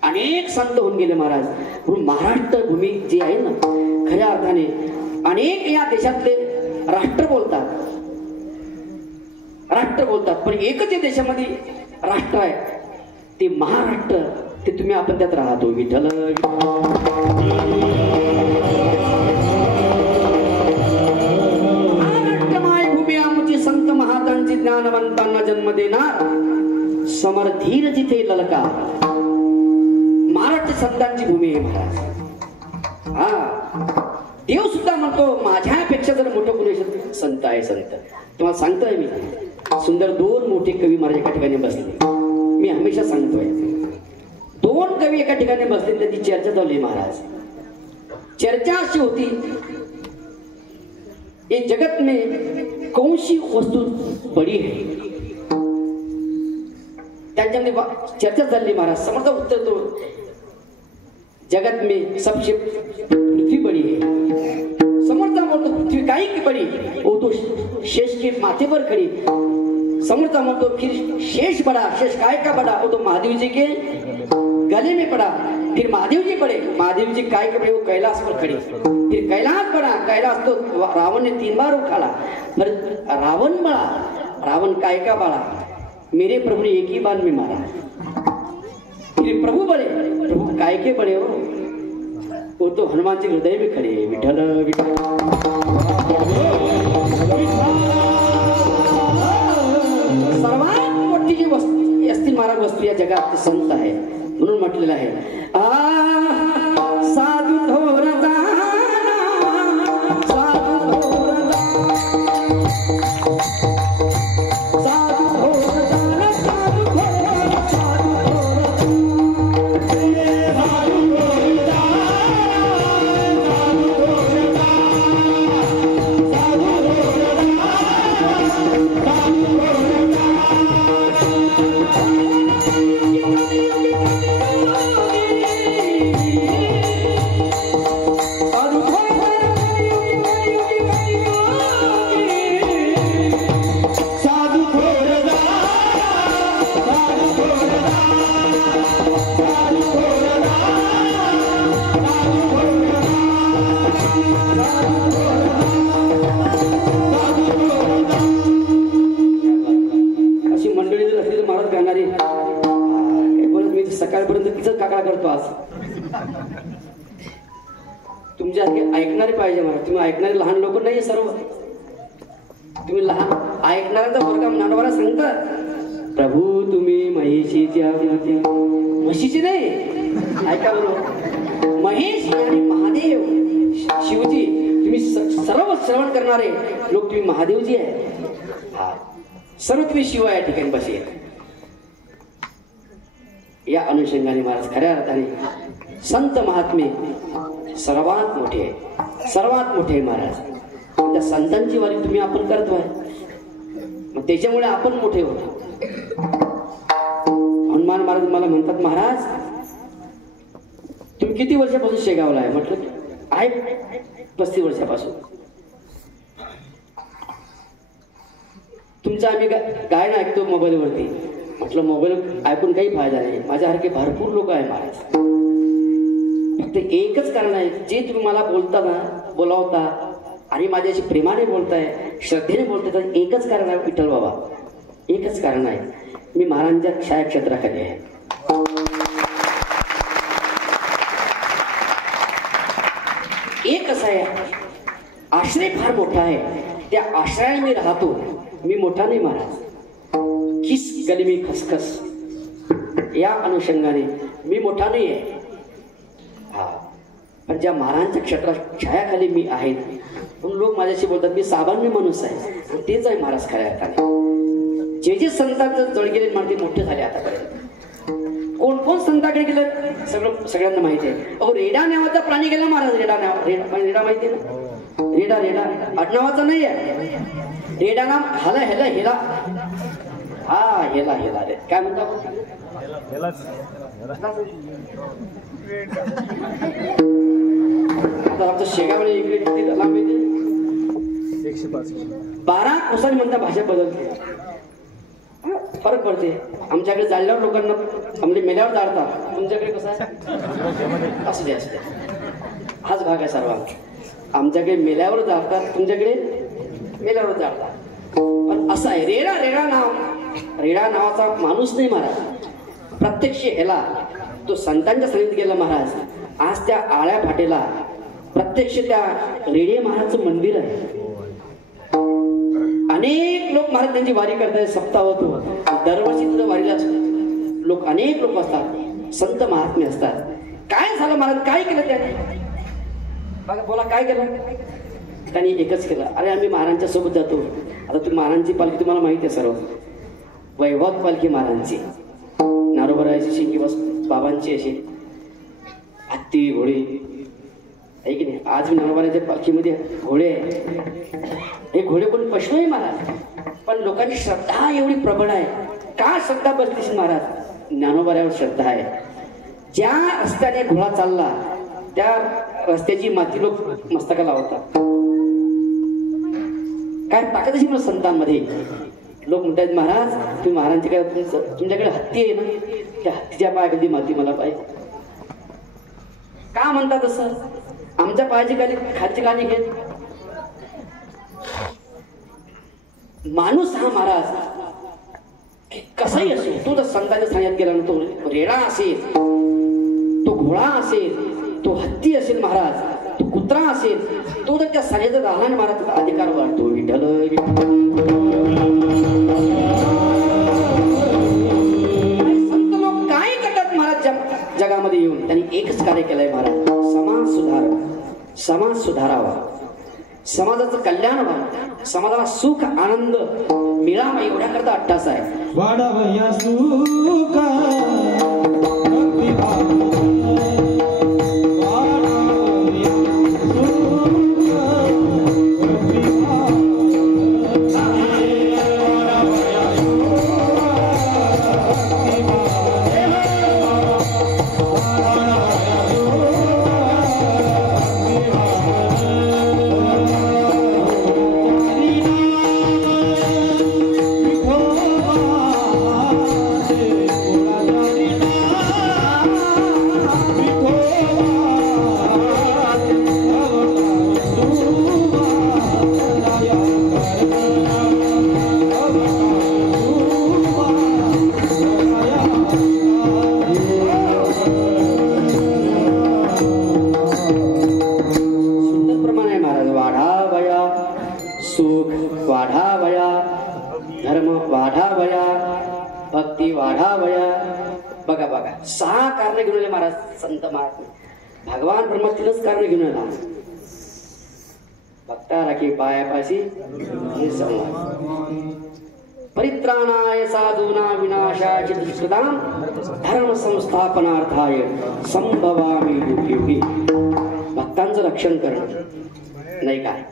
अनेक संत होऊन गेले महाराज. म्हणून महाराष्ट्र भूमी जी आहे ना, खऱ्या अर्थाने अनेक या देशातले राष्ट्र बोलतात, पण एकच या देशामध्ये राष्ट्र आहे ते महाराष्ट्र. ते तुम्ही आपण त्यात राहतो. विठ्ठल महाराष्ट्र मायभूमी आमची, संत महातांची ज्ञानवंतांना जन्म देणार, समर्थीर जिथे ललका. महाराष्ट्र संतांची भूमी आहे महाराज. देव सुद्धा म्हणतो माझ्यापेक्षा जर मोठं कुणी संत आहे. संत तुम्हाला सांगतोय मी, सुंदर 2 मोठे कवी महाराज एका ठिकाणी बसले. मी हमेशा सांगतोय 2 कवी एका ठिकाणी बसले, त्याची चर्चा चालली महाराज. चर्चा अशी होती, ये जगत में कौन सी वस्तू बड़ी है. त्यांच्यामध्ये चर्चा चालली महाराज. समोरचा उत्तर तो, जगत में सबसे पृथ्वी बड़ी है. समोरचा बोलतो पृथ्वी काही की बड़ी, वो तो शेष के माथे पर खड़ी. समोरचा म्हणतो फिर शेष बड़ा, शेष काय का बड़ा, वो तो महादेव जी के गले में पड़ा. फिर महादेव जी बड़े, महादेव जी काय के बड़े, वो कैलाश पर खड़ी. फिर कैलाश बड़ा, कैलाश तो रावण ने 3 बार उठाला. फिर रावण बड़ा, रावण काय का बड़ा, मेरे प्रभु ने एक ही बार में मारा. फिर प्रभु बड़े, प्रभु काय के बड़े हो, वो तो हनुमान जी हृदय में खड़े. विठ्ठल विठ्ठल. सर्वात मोठी जी वस्तू असतील महाराज, वस्तू या जगात ते संत आहे. म्हणून म्हटलेलं आहे साधू थोर जाना, साधू थोर जाना, साधू थोर जाना, साधू थोर, साधू थोर, साधू थोर जाना, साधू थोर जाना, साधू थोर जाना, साधू थोर जाना. अशी मंडळी जर असली तर महाराज गाणारे बोलत मी सकाळपर्यंत तिचं काका करतो. आज तुमच्या ऐकणारे पाहिजे महाराज. तुम्ही ऐकणारे लहान लोक नाही सर्व, तुम्ही लहान ऐकणाऱ्यांचा वर्ग नानोबाला सांगतात प्रभू तुम्ही महेशीच्या, म्हशीची नाही ऐका बरोबर, महेश आणि महादेव शिवजी तुम्ही सर्व श्रवण करणारे लोक तुम्ही महादेवजी आहे. सर्व तुम्ही शिव या ठिकाणी बसे. या अनुषंगाने महाराज खऱ्या अर्थाने संत महात्मे सर्वात मोठे आहे, सर्वात मोठे महाराज. त्या संतांची वारी तुम्ही आपण करतोय, मग त्याच्यामुळे आपण मोठे होतो. हनुमान महाराज मला म्हणतात महाराज तुम्ही किती वर्षापासून शेगावला आहे. म्हटलं आहे 35 वर्षापासून. तुमचं आम्ही गायन ऐकतो मोबाईलवरती. म्हटलं मोबाईल ऐकून काही फायदा नाही, माझ्यासारखे भरपूर लोक आहे महाराज. फक्त एकच कारण आहे, जे तुम्ही मला बोलावता आणि माझ्याशी प्रेमाने बोलताय, श्रद्धेने बोलताय, तर एकच कारण आहे विठ्ठल बाबा, एकच कारण आहे, मी महाराजांच्या छायाक्षेत्राखाली आहे. एक असं आहे, आश्रय फार मोठा आहे, त्या आश्रयाने मी राहतो. मी मोठा नाही महाराज, किस गलिमी खसखस, या अनुषंगाने मी मोठा नाही आहे. हा, पण ज्या महाराजांच्या क्षेत्रात छायाखाली मी आहे, म्हणून लोक माझ्याशी बोलतात मी सामान्य माणूस आहे, आणि तेच आहे महाराज खऱ्या अर्थाने. जे जे संतांचं जळ गेले माणसे मोठे झाले आतापर्यंत. कोण कोण संतांकडे गेलं सगळ्यांना माहिती आहे. अहो, रेडा नावाचा प्राणी गेला महाराज. रेडा माहिती आहे ना? रेडा आडनावाचा नाही आहे. रेडा नाम हेला हा हेला रे काय म्हणतात आता आमचं शेगावणे इकडे किती लांब येते? 12 कोसांनी म्हणता भाषा बदलते, फरक पडते. आमच्याकडे जाळल्यावर लोकांना आमच्या मेल्यावर जाळतात, तुमच्याकडे कसं आहे? असू दे. हाच भाग आहे सर्व. आमच्याकडे मेल्यावर जाळतात, तुमच्याकडे मेल्यावर जाळतात. पण असं आहे, रेडा नावाचा माणूस नाही महाराज. प्रत्यक्ष ह्याला तो संतांच्या सन्निधीत गेला महाराज. आज त्या आळ्या फाटेला प्रत्यक्ष त्या रेडे महाराजचं मंदिर आहे. अनेक लोक महाराज त्यांची वारी करतात, सप्ताह होतो. दरवर्षी तिथं वारीला अनेक लोक असतात, संत महात्मे असतात. काय झालं महाराज, काय केलं त्याने? बघा, बोला काय केलं त्यांनी? एकच केलं, अरे आम्ही महाराजांच्या सोबत जातो. आता तुम्ही महाराजांची पालखी तुम्हाला माहिती आहे सर्व, वैभव पालखी महाराजांची, नारोबराची अशी किंवा बाबांची अशी हत्ती घोडे आहे की नाही. आज मी नारोबराच्या पालखीमध्ये घोडे आहे. हे घोडे कोण पशु आहे महाराज, पण लोकांची श्रद्धा एवढी प्रबळ आहे. का श्रद्धा बसलीस महाराज? ज्ञानोबाऱ्यावर श्रद्धा आहे. ज्या रस्त्याने घोडा चालला त्या रस्त्याची माती लोक मस्तकाला लावतात. काय ताकद अशी मला संतांमध्ये. लोक म्हणतात महाराज तुम्ही महाराजांची काय तुमच्याकडे हत्ती आहे ना, त्या हत्तीच्या पाया कधी माती मला पाहिजे. का म्हणतात असं? आमच्या पायाची खालची गाणी घेत. माणूस हा महाराज कसाही असो, तो जर संतांच्या सांगण्यात गेला ना, तो रेडा असेल, तो घोडा असेल, तो हत्ती असेल महाराज, तो कुत्रा असेल, तो जर त्या सांगण्यात राहला ना महाराज, त्याचा अधिकार वाढतो. संत लोक काय करतात महाराज जगामध्ये येऊन? त्यांनी एकच कार्य केलंय महाराज, समाज सुधारावा, समाजाचं कल्याण व्हावं, समाजाला सुख आनंद मिळावा, एवढ्या करता अट्टास आहे. वाढावया सुख सहा कारण घेऊन आले महाराज संत महात्मे. भगवान ब्रह्मा तीनच कारण घेऊन आला. भक्ता राखी पायापाशी परित्राणाय साधूना विनाशाय दुष्कृतां धर्म संस्थापनार्थाय संभवामि युगे युगे. भक्तांचं रक्षण करणं नाही काय,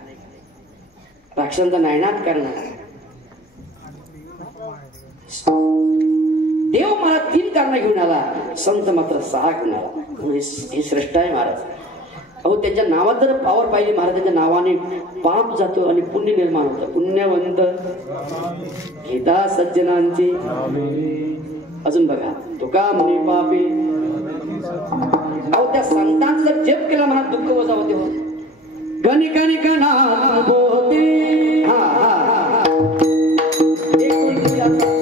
रक्षणाचा नायनाट करणं. देव मला 3 कारण घेऊन आला, संत मात्र 6 घेऊन आला. हे श्रेष्ठ आहे महाराज. अहो, त्यांच्या नावात जर पावर पाहिजे महाराजांच्या नावाने पाप जातो आणि पुण्य निर्माण होतं. पुण्यवंत गीता सज्जनांची. अजून बघा, तुका म्हणे पापे. अहो, त्या संतांचा जर जप केला मला दुःख वजा होते हो. गणिकणिकना बोते हा हा हा एक ओळी आता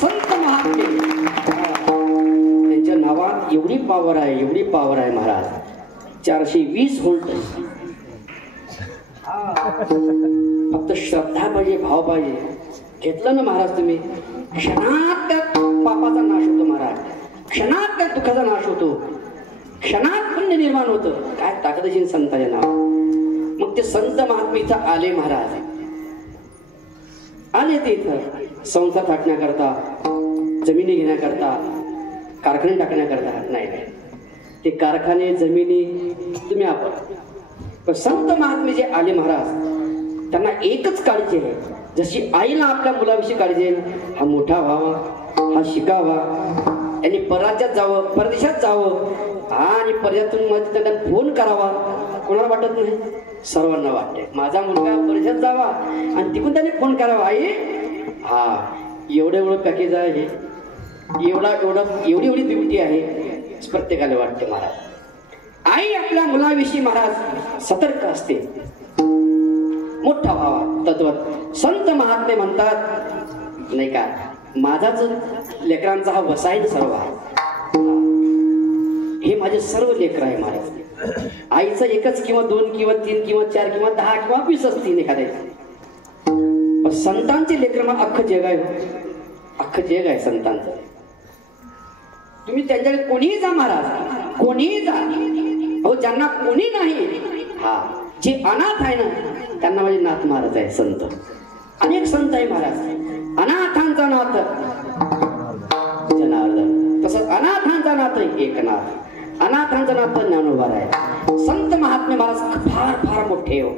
संत महात्मे त्यांच्या नावात एवढी पावर आहे महाराज. 420 व्होल्ट. फक्त श्रद्धा पाहिजे, भाव पाहिजे. घेतलं ना महाराज तुम्ही, क्षणात त्या पापाचा नाश होतो महाराज, क्षणात त्या दुःखाचा नाश होतो, क्षणात पुण्य निर्माण होतं. काय ताकदीची संतांच्या नाव. मग ते संत महात्मे इथं आले महाराज, आले ते इथं संसार थाटण्याकरता, जमिनी घेण्याकरता, कारखाने टाकण्याकरता नाही. ते कारखाने जमिनी तुम्ही आपण, पण संत महात्मे जे आले महाराज, त्यांना एकच काळजी आहे. जशी आईला आपल्या मुलाविषयी काळजी आहे, हा मोठा व्हावा, हा शिकावा, यांनी परराज्यात जावं, परदेशात जावं आणि परदेशातून मध्ये त्यांना फोन करावा. कोणाला वाटत नाही? सर्वांना वाटते माझा मुलगा परदेशात जावा आणि तिकडून त्याने फोन करावा, आई हा एवढं पॅकेज आहे, एवढी ड्युटी आहे. प्रत्येकाला वाटते महाराज. आई आपल्या मुलाविषयी महाराज सतर्क असते. मोठा व्हावा तत्व संत महात्मे म्हणतात नाही का, माझाच लेकरांचा हा वसायच सर्व आहे. हे माझे सर्व लेकर आहे महाराज. आईचं एकच किंवा 2 किंवा 3 किंवा 4 किंवा 10 किंवा 20 असतील एखाद्याची. पण संतांचे लेकर मग अख्खं जग आहे, अख्खं जग आहे संतांचं. तुम्ही त्यांच्याकडे कोणीही जा महाराज, कोणीही जा, अहो ज्यांना कोणी नाही, हा जे अनाथ आहे ना त्यांना माझे नाथ महाराज आहे. संत अनेक संत आहे महाराज. अनाथांचा नाथ जनार्दन, तसंच अनाथांचा नाथ एकनाथ, अनाथांचा नाथ ज्ञानोबा आहे. संत महात्मे महाराज फार मोठे हो.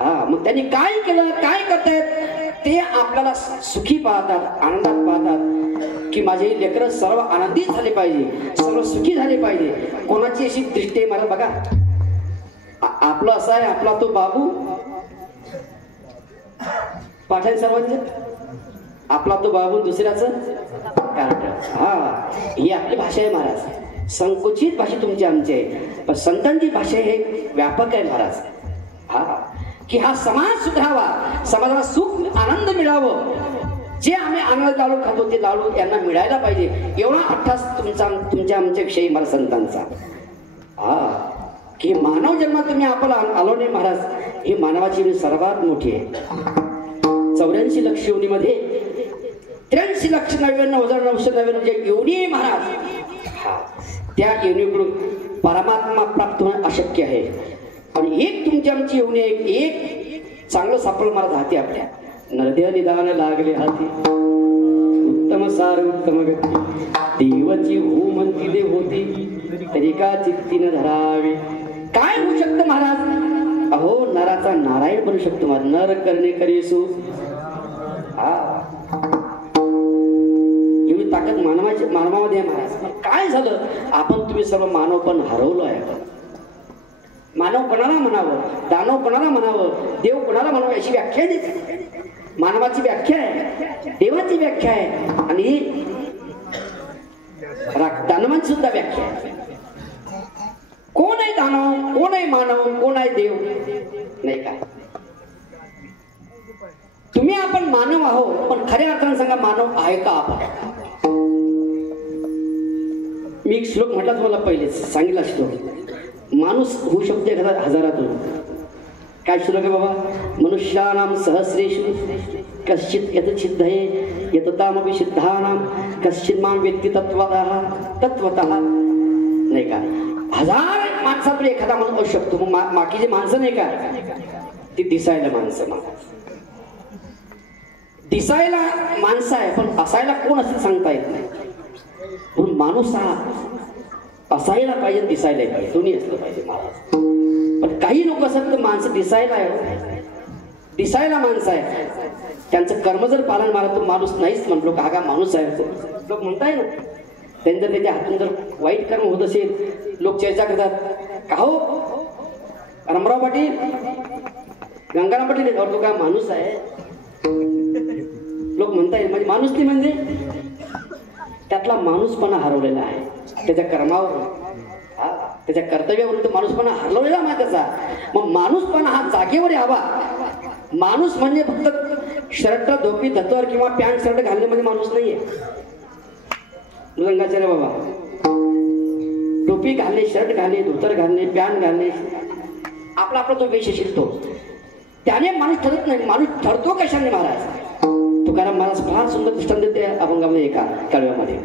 हा मग त्यांनी काय केलं, काय करतायत ते आपल्याला सुखी पाहतात, आनंदात पाहतात की माझे लेकरं सर्व आनंदित झाले पाहिजे, सर्व सुखी झाले पाहिजे. कोणाची अशी दृष्टी आहे मला बघा, आपलं असं आहे, आपला तो बाबू पाठाय सर्वांचे, आपला तो बाबू दुसऱ्याचं कार्ट. हा ही आपली भाषा आहे महाराज. संकुचित भाषा तुमची आमची आहे, पण संतांची भाषा हे व्यापक आहे महाराज. हा की हा समाज सुधारावा, समाजाला सुख आनंद मिळावं. जे आम्ही आनंद लाडू खातो ते लाडू यांना मिळायला पाहिजे, एवढा अट्ठास तुमच्या आमच्या विषयी मला संतांचा. हा की मानव जन्मात तुम्ही आपल्याला आलो नाही महाराज, ही मानवाची योनी सर्वात मोठी आहे. 84 लक्ष योनीमध्ये 83,99,999 जे योनी आहे महाराज, हा त्या योनीकडून परमात्मा प्राप्त होणं अशक्य आहे. आणि एक तुमची आमची योनी एक चांगलं सापडलं महाराज हाती आपल्या. नरदेह निदान लागले हाती, उत्तम सार उत्तम गती, देवाची हो म्हणती देव होती, तरी का चित्तीनं धरावे. काय होऊ शकतं महाराज? अहो नराचा नारायण बनू शकतो महाराज. नर करणे करेसू, एवढी ताकद मानवामध्ये आहे महाराज. काय झालं? आपण तुम्ही सर्व मानव पण हरवलो आहे. मानव कोणाला म्हणावं, दानव कोणाला म्हणावं, देव कोणाला म्हणावं अशी व्याख्या नाही. मानवाची व्याख्या आहे, देवाची व्याख्या आहे, आणि दानवांची सुद्धा व्याख्या आहे. कोण आहे दानव, कोण आहे मानव, कोण आहे देव, नाही का? तुम्ही आपण मानव आहोत, पण खऱ्या अर्थाने सांगा मानव आहे का आपण? मी एक श्लोक म्हटला तुम्हाला पहिलेच सांगितला श्लोक. माणूस होऊ शकतो एखादा हजारातून. काय श्लोक आहे बाबा? मनुष्यानाम सहस्रेषु कश्चित यतचिद्धये यततामपि सिद्धानाम कश्चित मां व्यक्ती तत्वतः, नाही का? 1000 माणसातून एखादा माणूस होऊ शकतो. मग बाकीची माणसं नाही का, ती दिसायला माणसं. दिसायला माणसं आहे, पण असायला कोण असं सांगता येत नाही. म्हणून माणूस हा असायला पाहिजे, दिसायला पाहिजे, दोन्ही असलं पाहिजे महाराज. पण काही लोक असतात तर माणसं दिसायला आहे, दिसायला माणसं आहे, त्यांचं कर्म जर पालन मारत तो माणूस नाहीच म्हणतो का माणूस आहे लोक म्हणताय ना. त्यांनी जर त्याच्या हातून जर वाईट कर्म होत असेल, लोक चर्चा करतात का हो रमराव पाटील, गंगाराम पाटील, तो का माणूस आहे, लोक म्हणताय. म्हणजे माणूस नाही, म्हणजे त्यातला माणूसपणा हरवलेला आहे. त्याच्या कर्मावर, त्याच्या कर्तव्यावरून तो माणूसपणा हरवलेला नाही त्याचा. मग माणूसपणा हा जागेवर यावा. माणूस म्हणजे फक्त शर्ट धोपी धतवर किंवा पॅन्ट शर्ट घालण्यामध्ये माणूस नाहीये. रंगाचार्य बाबा, टोपी घालणे, शर्ट घालणे, धोतर घालणे, पॅन्ट घालणे, आपला आपला तो वेश शिकतो, त्याने माणूस ठरत नाही. माणूस ठरतो कशाने महाराज? तुकाराम महाराज फार सुंदर दृष्टांत देते अभंगामध्ये एका कडव्यामध्ये.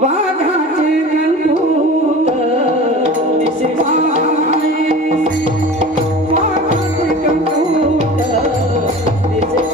वाघाचे गणपूत दिसे वाघाचे गणपूत दिसे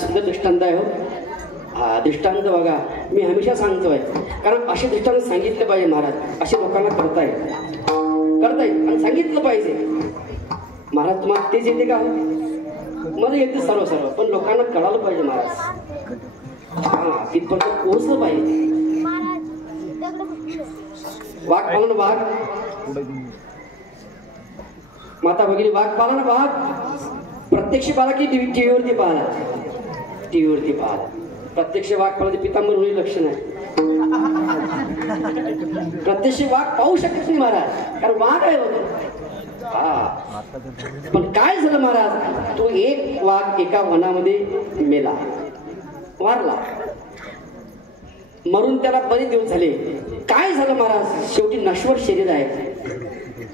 सुंदर दृष्टांत आहे हो. हा दृष्टांत बघा, मी हमेशा सांगतोय, कारण असे दृष्टांत सांगितले पाहिजे महाराज. असे लोकांना करता येईल आणि सांगितलं पाहिजे महाराज. तुम्हाला तेच येते का? मला येते सर्व, पण लोकांना कळालं पाहिजे महाराज. हा तिथपर्यंत पोहोचलं पाहिजे. वाघ पालन वाघ, माता भगिनी वाघ पालन वाघ, प्रत्यक्ष पाला की टीव्हीवरती पाहिला, टीव्हीवरती पाहिला. प्रत्यक्ष वाघ पाहिला पितांबर होईल लक्षण आहे. प्रत्यक्ष वाघ पाहू शकत नाही महाराज, कारण वाघ आहे. हा. पण काय झालं महाराज, तो एक वाघ एका वनामध्ये मेला, वारला. मरून त्याला बरेच दिवस झाले. काय झालं महाराज, शेवटी नश्वर शरीर आहे,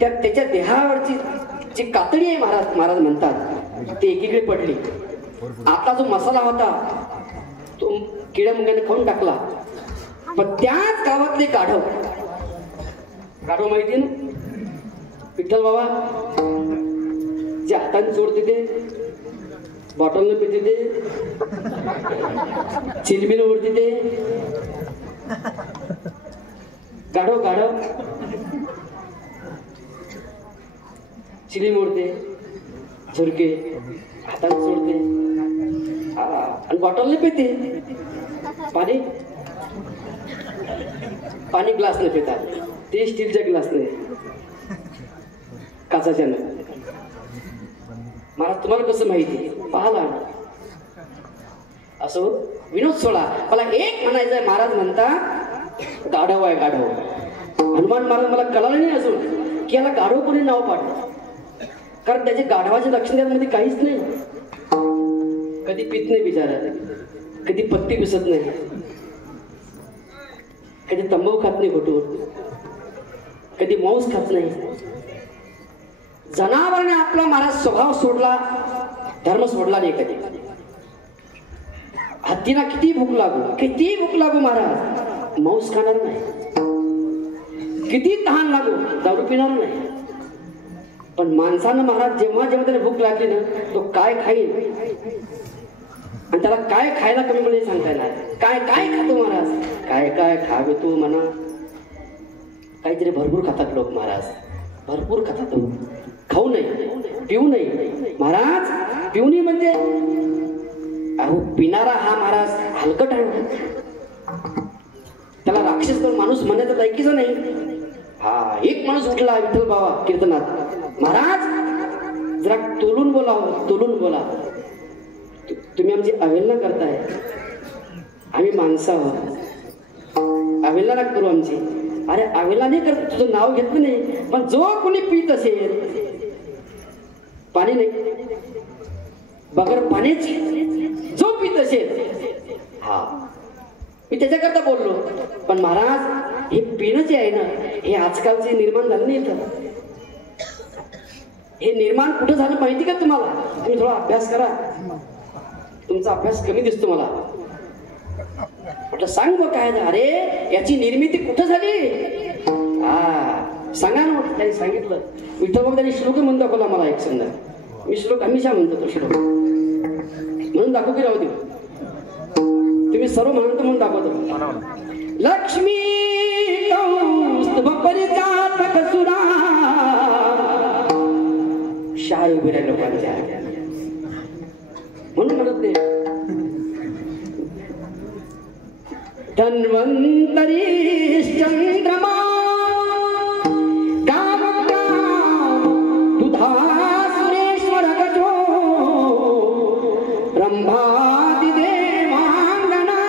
त्याच्या देहावरची जी कातडी आहे महाराज म्हणतात ती एकीकडे पडली. आता जो मसाला होता तो किड्या मुंग्याने खाऊन टाकला. पण त्याच गावातले गाढव माहिती ना, विठ्ठल बाबा जे हाताने चोरते ते, बॉटलने पिते ते, चिलमीने उडते ते, गाढव चिली मोडते, झुरके हाताने सोडते आणि बॉटलने पिते. पाणी ग्लासने पितात, ते स्टीलच्या ग्लासने, काचाच्या न. महाराज तुम्हाला कसं माहिती, पाहाला असो. विनोद सोडा, मला एक म्हणायचंय. महाराज म्हणता गाढव आहे गाढव. हनुमान महाराज मला कळलं नाही अजून की याला गाढव कोणी नाव पाडलं, कारण त्याचे गाढवाच्या लक्षण त्यामध्ये काहीच नाही. कधी पित नाही बिचारा, कधी पत्ती पिसत नाही, कधी तंबाखू खात नाही घोटून, कधी मांस खात नाही. जनावराने आपला महाराज स्वभाव सोडला, धर्म सोडला नाही कधी. हत्तीला किती भूक लागू महाराज, मांस खाणार नाही. किती तहान लागू, दारू पिणार नाही. पण माणसानं महाराज जेव्हा त्याला भूक लागली ना, तो काय खाईल आणि त्याला काय खायला कमी पडले सांगता येणार. काय खातो महाराज, काय खावे तू म्हणा. काहीतरी भरपूर खातात लोक महाराज, भरपूर खातात. खाऊ नये, पिऊ नये महाराज. पिऊ नये म्हणजे अहो पिणारा हा महाराज हलकट आहे, त्याला राक्षस तर माणूस म्हणायचं लायकीच नाही. हा एक माणूस उठला विठ्ठल बाबा कीर्तनात, महाराज जरा तोलून बोला. तुम्ही आमची अवहेलना करताय, आम्ही माणसं आहोत, अवहेलना नका करू आमची. अरे अवहेलना नाही करत, तुझं नाव घेतलं नाही. पण जो कोणी पित असेल, पाणी नाही बगर पाण्याची जो पित असेल, हा मी त्याच्याकरता बोललो. पण महाराज हे पिणं जे आहे ना, हे आजकालचे निर्माण झालं नाही. इथं हे निर्माण कुठं झालं माहिती का तुम्हाला? तुम्ही थोडा अभ्यास करा, तुमचा अभ्यास कमी दिसतो मला. म्हटलं सांग मग काय. अरे याची निर्मिती कुठं झाली, हा सांगा ना. त्यांनी सांगितलं. विठ्ठल बाबा त्यांनी श्लोक म्हणून दाखवला मला एक संध्या. मी श्लोक हमेशा म्हणतो, तो श्लोक म्हणून दाखव की राहू दे. तुम्ही सर्व म्हणून म्हणून दाखवतो. लक्ष्मी परिचारक सुरा, शाही उभे राहिले लोकांच्या म्हणून म्हणत ते. धन्वंतरी चंद्रमा दुधासुरेश्वर गजो ब्रह्मादि देवांगना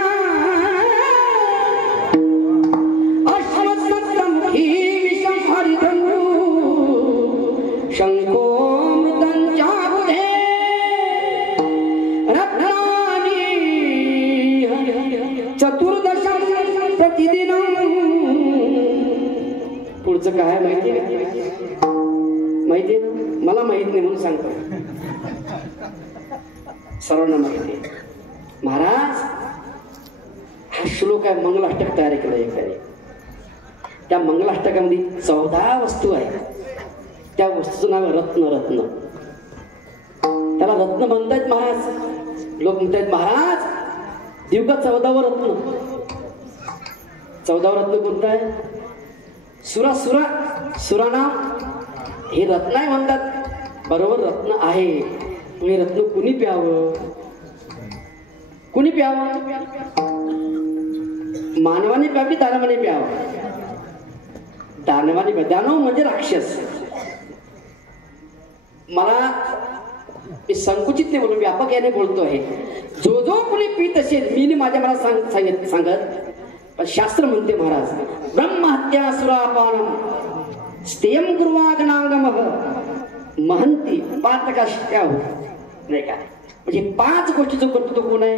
अश्वत्थमुखी विषम हरिधनु शंको मृदंचाबुधे रत्नानि चतुर्दशम प्रतिदिनम. पुढचं काय माहिती ना, मला माहित नाही म्हणून सांगतो, सर्वांना माहिती. महाराज हा श्लोक आहे, मंगलाष्टक तयार केलं एकाने. त्या मंगलाष्टकामध्ये 14 वस्तू आहे. त्या वस्तूचं नाव रत्न. त्याला रत्न म्हणतायत महाराज. लोक म्हणतायत महाराज देऊ का 14व रत्न. 14व रत्न कोणतं आहे? सुराना हे रत्न आहे म्हणतात. बरोबर रत्न आहे. हे रत्न कुणी प्यावं? मानवाने प्यावी, दानवाने प्यावं. दानवाने प्यावं. दानव म्हणजे राक्षस. मला संकुचित नाही बोलून व्यापक याने बोलतो आहे. जो कोणी पीत असेल, मी माझ्या मला सांगत, पण शास्त्र म्हणते महाराज ब्रह्महत्या सुरापानम स्तेयम कुर्वागनांगमः महंती पातकाष्ट्या नाही का, म्हणजे 5 गोष्टीचं कर्तृत्व कोण आहे?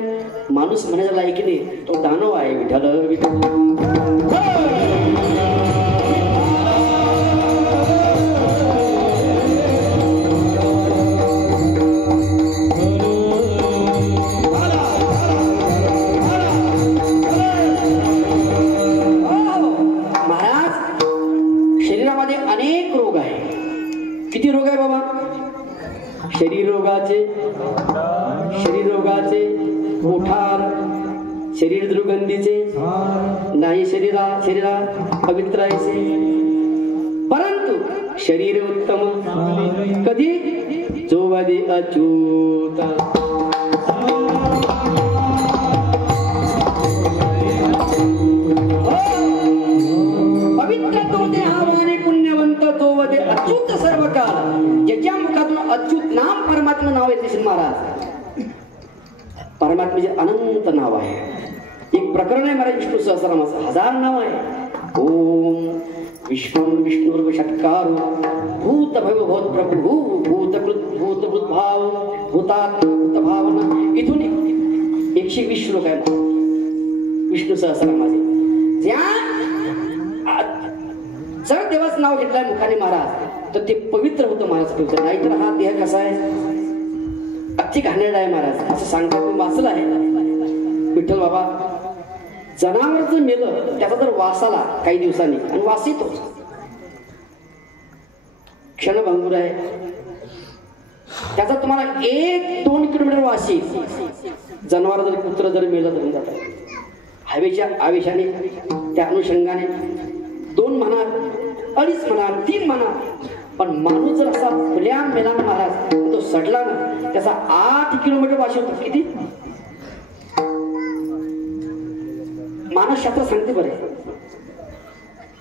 माणूस म्हणायला लायकीने तो दानव आहे. विठ्ठल विठ्ठल किती रोग आहे बाबा? शरीर रोगाचे, मोठार, शरीर दुर्गंधीचे, नाही शरीरा पवित्रायचे, परंतु शरीर उत्तम कधी जो वदे अच्युत. पवित्र तो देहावाने पुण्यवंत जो वदे अच्युत सर्व काळ. ज्याच्या मुखातून अच्युत नाम परमात्मा नाव येते श्री महाराज. परमात्म्याचे अनंत नाव आहे. एक प्रकरण आहे महाराज विष्णू सहस्रनामाचं, 1000 नाव आहे. ओम विष्णुर्विष्णुर्व षट्कारो भूत भगवत प्रभू भूत भाव भूतात्मा भूत भावना. इथून 120 श्लोक आहे विष्णू सहस्रनामाचे. जर देवाचं नाव घेतलंय मुखाने महाराज तर ते पवित्र होतं महाराज. पवित्र नाहीतर हा देह कसा आहे? अति घाणेरडा आहे महाराज, असं सांगतात. मी वाचलं आहे विठ्ठल बाबा, जनावर जर मेलं त्याचा जर वास आला काही दिवसांनी आणि वास येतो, क्षणभंगूर आहे त्याचा, तुम्हाला 1-2 किलोमीटर वास येईल. जनावर जर कुत्र जर मेलं तर जात हवेच्या आवेशाने, त्या अनुषंगाने 2 म्हणा, 2.5 म्हणा, 3 म्हणा. पण माणूस जर असा खुल्या मेला महाराज तो सडला ना त्याचा 8 किलोमीटर वास होतो. किती? मानसशास्त्र सांगते बरे.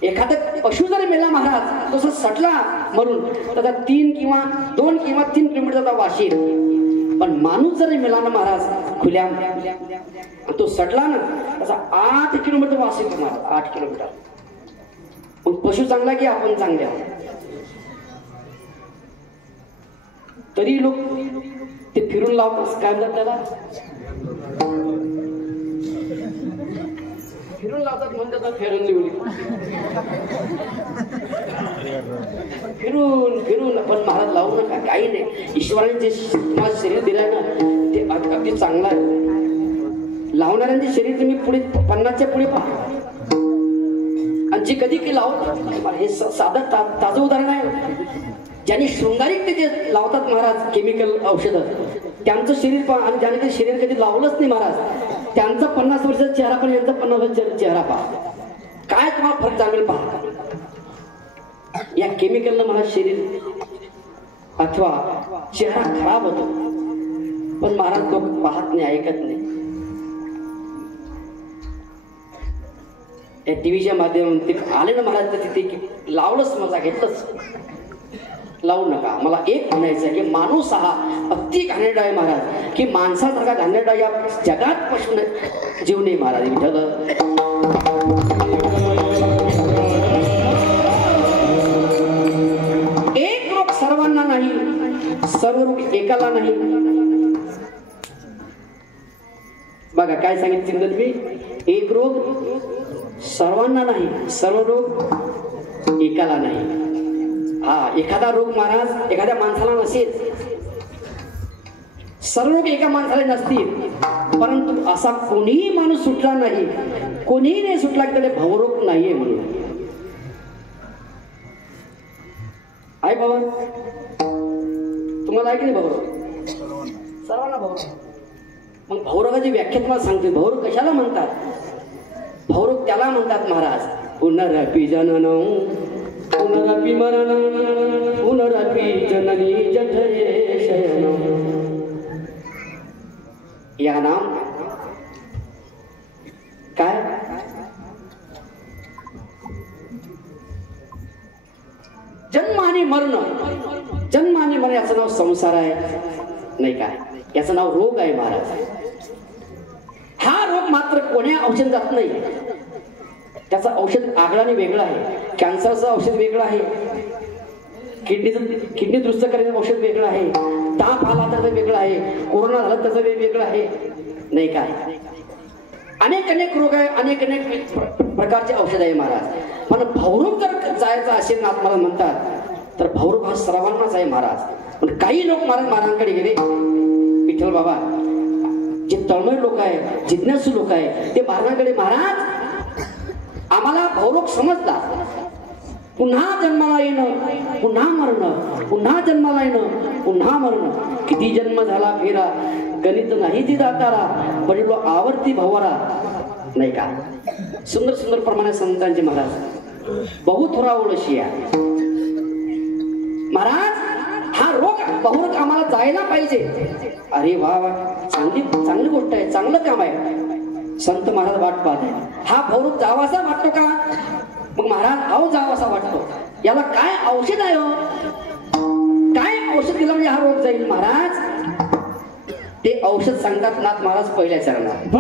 एखादा पशु जर मेला महाराज तसा सडला मरून त्याचा 2 किंवा 3 किलोमीटरचा वास येईल. पण माणूस जर मेला ना महाराज खुल्या तो सडला ना त्याचा 8 किलोमीटर वास येतो महाराज. 8 किलोमीटर. पण पशु चांगला की आपण चांगले आहोत? तरी लोक ते फिरून लावतात. काय म्हणतात त्याला? फिरून लावतात म्हणतात फेरून लिवली. फिरून पण महाराज लावू नका, काही नाही. ईश्वराने जे तुम्हाला शरीर दिलंय ना ते अगदी चांगलं आहे. लावणाऱ्यांचे शरीर तुम्ही पुढे 50च्या पुढे पहा. आणि जे कधी की लावतात हे साधं ताजं उदाहरण आहे. ज्यांनी शृंगारिक ते जे लावतात महाराज केमिकल औषधं त्यांचं शरीर पहा, आणि ज्याने ते शरीर कधी लावलंच नाही महाराज त्यांचा 50 वर्षाचा चेहरा पण यांचा 50 वर्षाचा चेहरा पहा. काय तुम्हाला फरक जाणवेल पहा. या केमिकलनं मला शरीर अथवा चेहरा खराब होतो. पण महाराज लोक पाहत नाही, ऐकत नाही. या टीव्हीच्या माध्यमातून आले ना महाराज तर तिथे लावलंच, मजा घेतलंच. लावू नका. मला एक म्हणायचं की माणूस हा अति घाणेरडा आहे महाराज, की माणसासारखा घाणेरडा या जगात पशु जीव नाही महाराज. विठ्ठल एक रोग सर्वांना नाही, सर्व रोग एकाला नाही. बघा काय सांगितलं तुम्ही, एक रोग सर्वांना नाही, सर्व रोग एकाला नाही. हा एखादा रोग महाराज एखाद्या माणसाला नसेल, सर्व रोग एका माणसाला नसतील, परंतु असा कोणीही माणूस सुटला नाही, कोणीही नाही सुटला की त्याला भवरोग नाहीये म्हणून. आहे बाबा तुम्हाला आहे की नाही भवरोग? सर्वांना भवरोग. मग भवरोगाची व्याख्या तुम्हाला सांगते. भवरोग कशाला म्हणतात? भवरोग त्याला म्हणतात महाराज पुनरपि जननं पुनरपि मरणं पुनरपि जननी जठरे शयनं. या नाम काय? जन्म आणि मरण. जन्म आणि मरण याचं नाव संसार आहे नाही काय, याचं नाव रोग आहे महाराज. हा रोग मात्र कोण्या औषध जात नाही. त्याचं औषध आगळाने वेगळं आहे. कॅन्सरचं औषध वेगळं आहे, किडनी दुरुस्त करायचं औषध वेगळं आहे, ताप आला तर वेगळं आहे, कोरोना झाला त्याचं वेगळं आहे, नाही काय अनेक अनेक रोग आहे, अनेक अनेक प्रकारचे औषध आहे महाराज. पण भावरूप जर जायचं असेल ना मला म्हणतात तर भावरूप हा सर्वांनाच आहे महाराज. पण काही लोक महाराजांकडे गेले, विठ्ठल बाबा जे तळमळ लोक आहे, जिज्ञासू लोक आहे ते महाराजांकडे, महाराज आम्हाला भावरूप समजला, पुन्हा जन्माला येणं पुन्हा मरणं, पुन्हा जन्माला येणं पुन्हा मरणं, किती जन्म झाला फेरा गणित नाही ती दातारा, पडिलो आवर्ती भवरा, नाही का. सुंदर सुंदर प्रमाणे संतांचे महाराज बहु थोरा ओळशिया. महाराज हा रोग बहुरोग आम्हाला जायला पाहिजे. अरे वा वा, चांगली गोष्ट आहे, चांगलं काम आहे. संत महाराज वाट पाहत आहे. हा बहुरोग जावासा वाटतो का? मग महाराज अहो जावासा वाटतो. याला काय औषध आहे हो? काय औषध दिलं म्हणजे हा रोग जाईल महाराज? ते औषध सांगतात नाथ महाराज पहिल्या चरणात.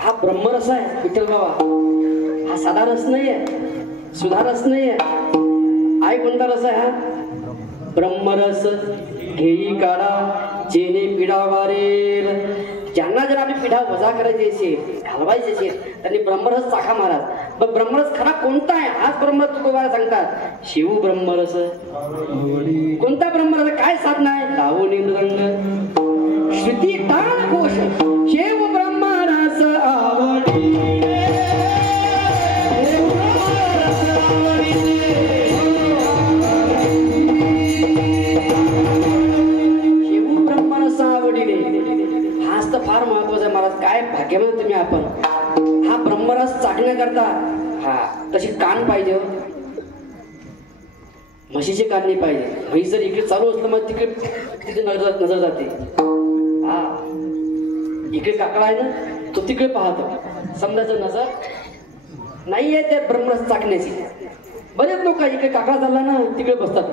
हा ब्रह्मरस आहे विठ्ठल बाबा. हा साधा रस नाहीये, सुधारस नाहीये. आई कोणता रस आहे हा? ब्रह्मरस घेई काढा जेणे पिढा वारेल. ज्यांना जर आम्ही पिढा वजा करायची असेल, घालवायची असेल, त्यांनी ब्रह्मरस चाखा महाराज. पण ब्रह्मरस खरा कोणता आहे? हाच ब्रह्मरस तुकोबाला सांगतात. शिव ब्रह्मरस. कोणता ब्रह्मरस? काय साधना आहे? लावणी मृदंग श्रुती तान घोष शिव ब्रह्मरस आवडी. शिव ब्रह्मरस आवडीने. हाच तर फार महत्वाचा आहे महाराज. काय भाग्यवान तुम्ही आपण. हा ब्रह्मरस चाखण्याकरता हा तशी कान पाहिजे. म्हशीचे कान नाही पाहिजे. म्हैस जर इकडे चालू असलं मग तिकडे तिथे नजर जाते. हा इकडे काकडा आहे ना, तो तिकडे पाहतो. समजायचं नजर नाहीये त्या ब्रह्मरस चाकण्याची. बरेच लोक इकडे काकडा चालला ना तिकडे बसतात.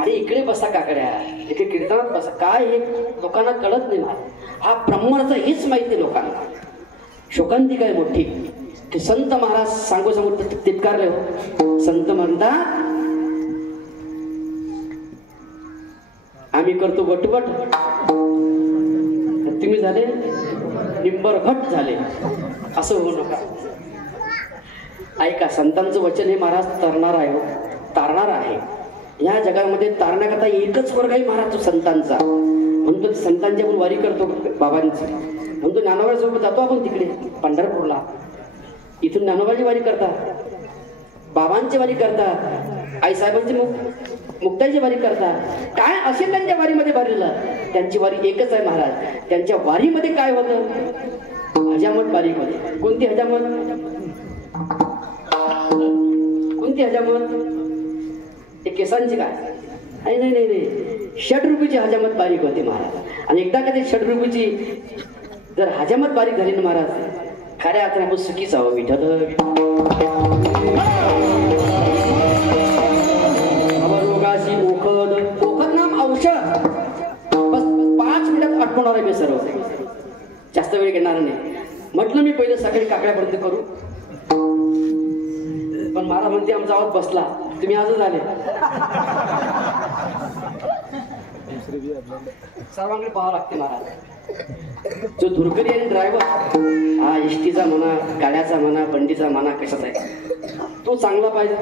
अरे इकडे बसा काकड्या, इकडे कीर्तनात बसा. काय हे लोकांना कळत नाही मला. हा ब्रह्मरस हेच माहिती लोकांना. शोकांतिका आहे मोठी की संत महाराज सांगू तितकारले हो. संत म्हणतात आम्ही करतो वटवट, तुम्ही झाले निंबर घट झाले. असं होऊ नका. ऐका, संतांचं वचन हे महाराज तरणार आहे, तारणार आहे. या जगामध्ये तारण्याकरता एकच वर्ग आहे महाराज, तो संतांचा. म्हणतो संतांची आपण वारी करतो बाबांची. म्हणतो ज्ञानोबासोबत जातो आपण तिकडे पंढरपूरला. इथून ज्ञानोबाची वारी करता, बाबांची वारी करता, आईसाहेबांची मुक्ताईची वारी करता. काय असेल त्यांच्या वारीमध्ये भरलेलं, त्यांची वारी एकच आहे महाराज. त्यांच्या वारीमध्ये काय होतं? हजामत वारी होते. कोणती हजामत? कोणती हजामत? एक केसांची काय? नाही नाही नाही नाही, षड्रूपीची हजामत बारीक होती महाराज. आणि एकदा कधी षड्रूपीची जर हजामत बारीक झाली ना महाराज, खऱ्या अर्थाने आपण सुखीच आहो. विठ्ठल रोगाशी ओखद, ओखद नाम औषध. बस 5 मिनिटात आटवणार आहे मी सर्व, जास्त वेळ घेणार नाही. म्हटलं मी पहिलं सकाळी काकड्यापर्यंत करू, पण मला म्हणते आमचा आवाज बसला, तुम्ही आजच आले. सर्वांकडे पाहावं लागते महाराज. जो धुरकरी आणि ड्रायव्हर, हा एसटीचा म्हणा, गाड्याचा म्हणा, बंडीचा म्हणा, कशाचा आहे, तो चांगला पाहिजे.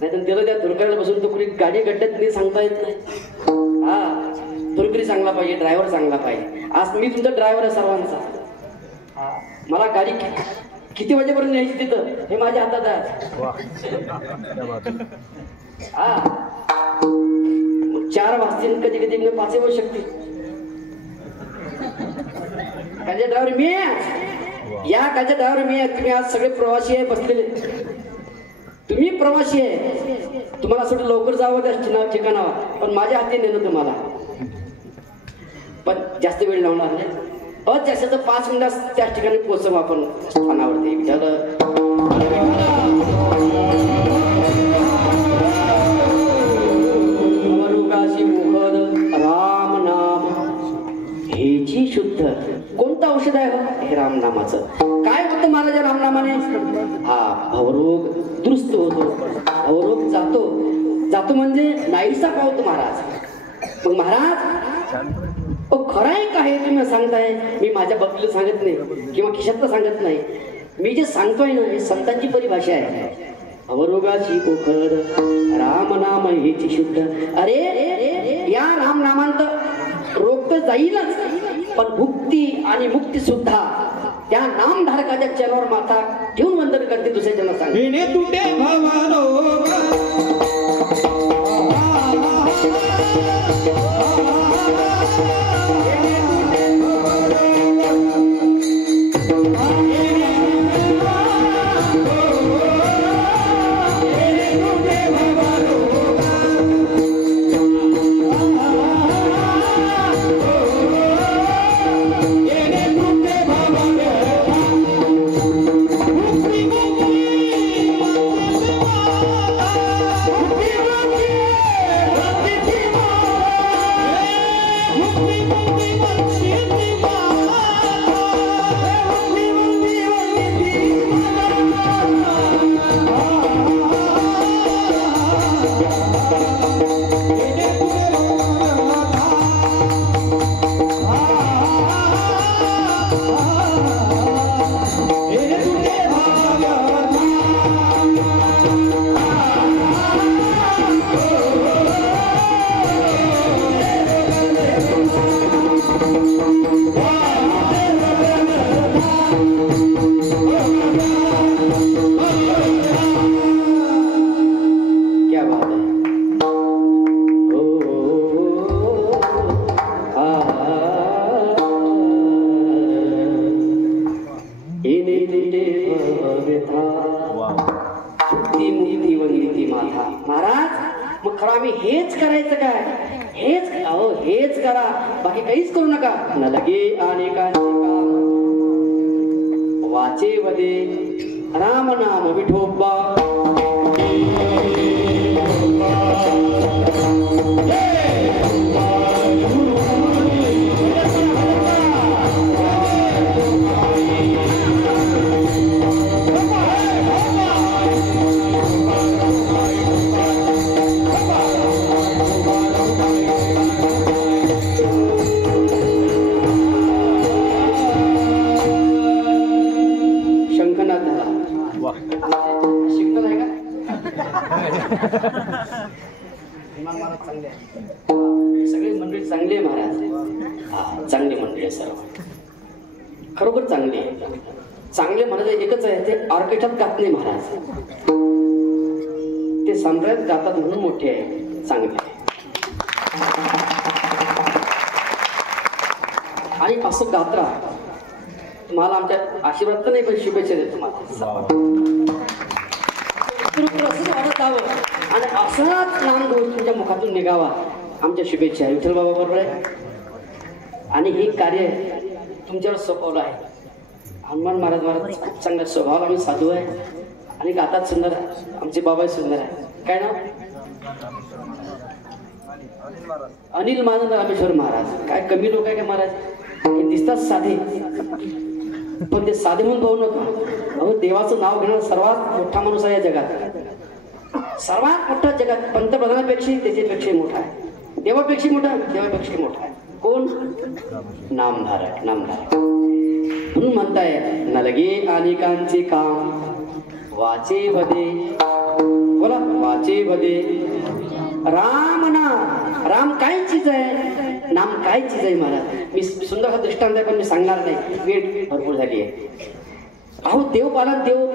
नाही तर त्याला त्या धुरकऱ्याला बसून तो कुणी गाडी गड्ड्यात नाही सांगता येत नाही. हा, धुरकरी चांगला पाहिजे, ड्रायव्हर चांगला पाहिजे. आज मी तुमचा ड्रायव्हर आहे सर्वांचा. मला गाडी किती वाजेपर्यंत न्यायची तिथं हे माझ्या हातात आहे. हा, 4 वाजतील, कधी कधी 5 होऊ शकते. कालचे ड्रायव्हर मी आहे, या कालचे ड्रायव्हर मी आहे. तुम्ही आज सगळे प्रवासी आहे बसलेले, तुम्ही प्रवासी आहे. तुम्हाला असं लवकर जावं त्या ठिकाणावर, पण माझ्या हाती नेलं तुम्हाला. पण जास्त वेळ लावणार नाही, जास्त तर 5 मिनिटात त्याच ठिकाणी पोहोचवू आपण स्थानावरती. विचार राम नाम हेची शुद्ध. कोणतं औषध आहे हे रामनामाचं? काय होतं महाराज रामनामाने? हा, भवरोग दुरुस्त होतो, भवरोग जातो. जातो म्हणजे नाहीसा पावतो महाराज. मग महाराज खरं आहे का हे तुम्ही सांगताय? मी माझ्या बाबतीला सांगत नाही किंवा खिशातलं सांगत नाही. मी जे सांगतोय ना, हे संतांची परिभाषा आहे. अवरोगाची ओखर राम नाम हेची शुद्ध. अरे या राम नामांत रोग तर जाईलच, पण मुक्ती आणि मुक्ती सुद्धा त्या नामधारकाच्या चरणावर माथा ठेवून वंदन करते. दुसऱ्या जणांना सांगते तुटे भवरोग हेच करायचं काय? हेच अहो हेच करा, बाकी काहीच करू नका. न लगे अनेकांचे वाचे वदे राम नाम विठोबा. सगळे मंडळी चांगले महाराज, चांगली मंडळी सर्व खरोखर चांगली आहे. चांगले म्हणायचं एकच आहे, ते ऑर्केस्ट्रात गात नाही महाराज, ते सम्राट गातात म्हणून मोठे आहे, चांगले. आणि असं गात राहा. तुम्हाला आमच्या आशीर्वाद तर नाही, पण शुभेच्छा देतो तुम्हाला. पुढे असंच वाढत जावं आणि असाच नामघोष तुमच्या मुखातून निघावा. आमच्या शुभेच्छा. विठ्ठल बाबा बरोबर आहे. आणि हे कार्य तुमच्यावर सोपवलं आहे. हनुमान महाराज खूप चांगला स्वभाव आम्ही साधू आहे आणि गातात सुंदर आहे. आमचे बाबा सुंदर आहे. काय नाव? अनिल महाराज रामेश्वर महाराज. काय कमी लोक आहे का महाराज? हे दिसतात साधे, पण ते साधे म्हणून पाहू नका. अहो देवाचं नाव घेणारा सर्वात मोठा माणूस आहे या जगात. सर्वात मोठा जगात पंतप्रधानापेक्षा त्याच्यापेक्षा मोठा आहे. देवापेक्षा मोठा, देवापेक्षा मोठा आहे. कोण? नामधारक. नामधारक म्हणून म्हणताय न लगे अनेकांचे काम वाचे भदे. बोला वाचे भदे. राम नाम. राम काय चीज आहे, नाम काय चीज आहे महाराज. मी सुंदर हा दृष्टांत आहे पण मी सांगणार नाही, वेळ भरपूर झाली आहे. अहो देव पालन देव,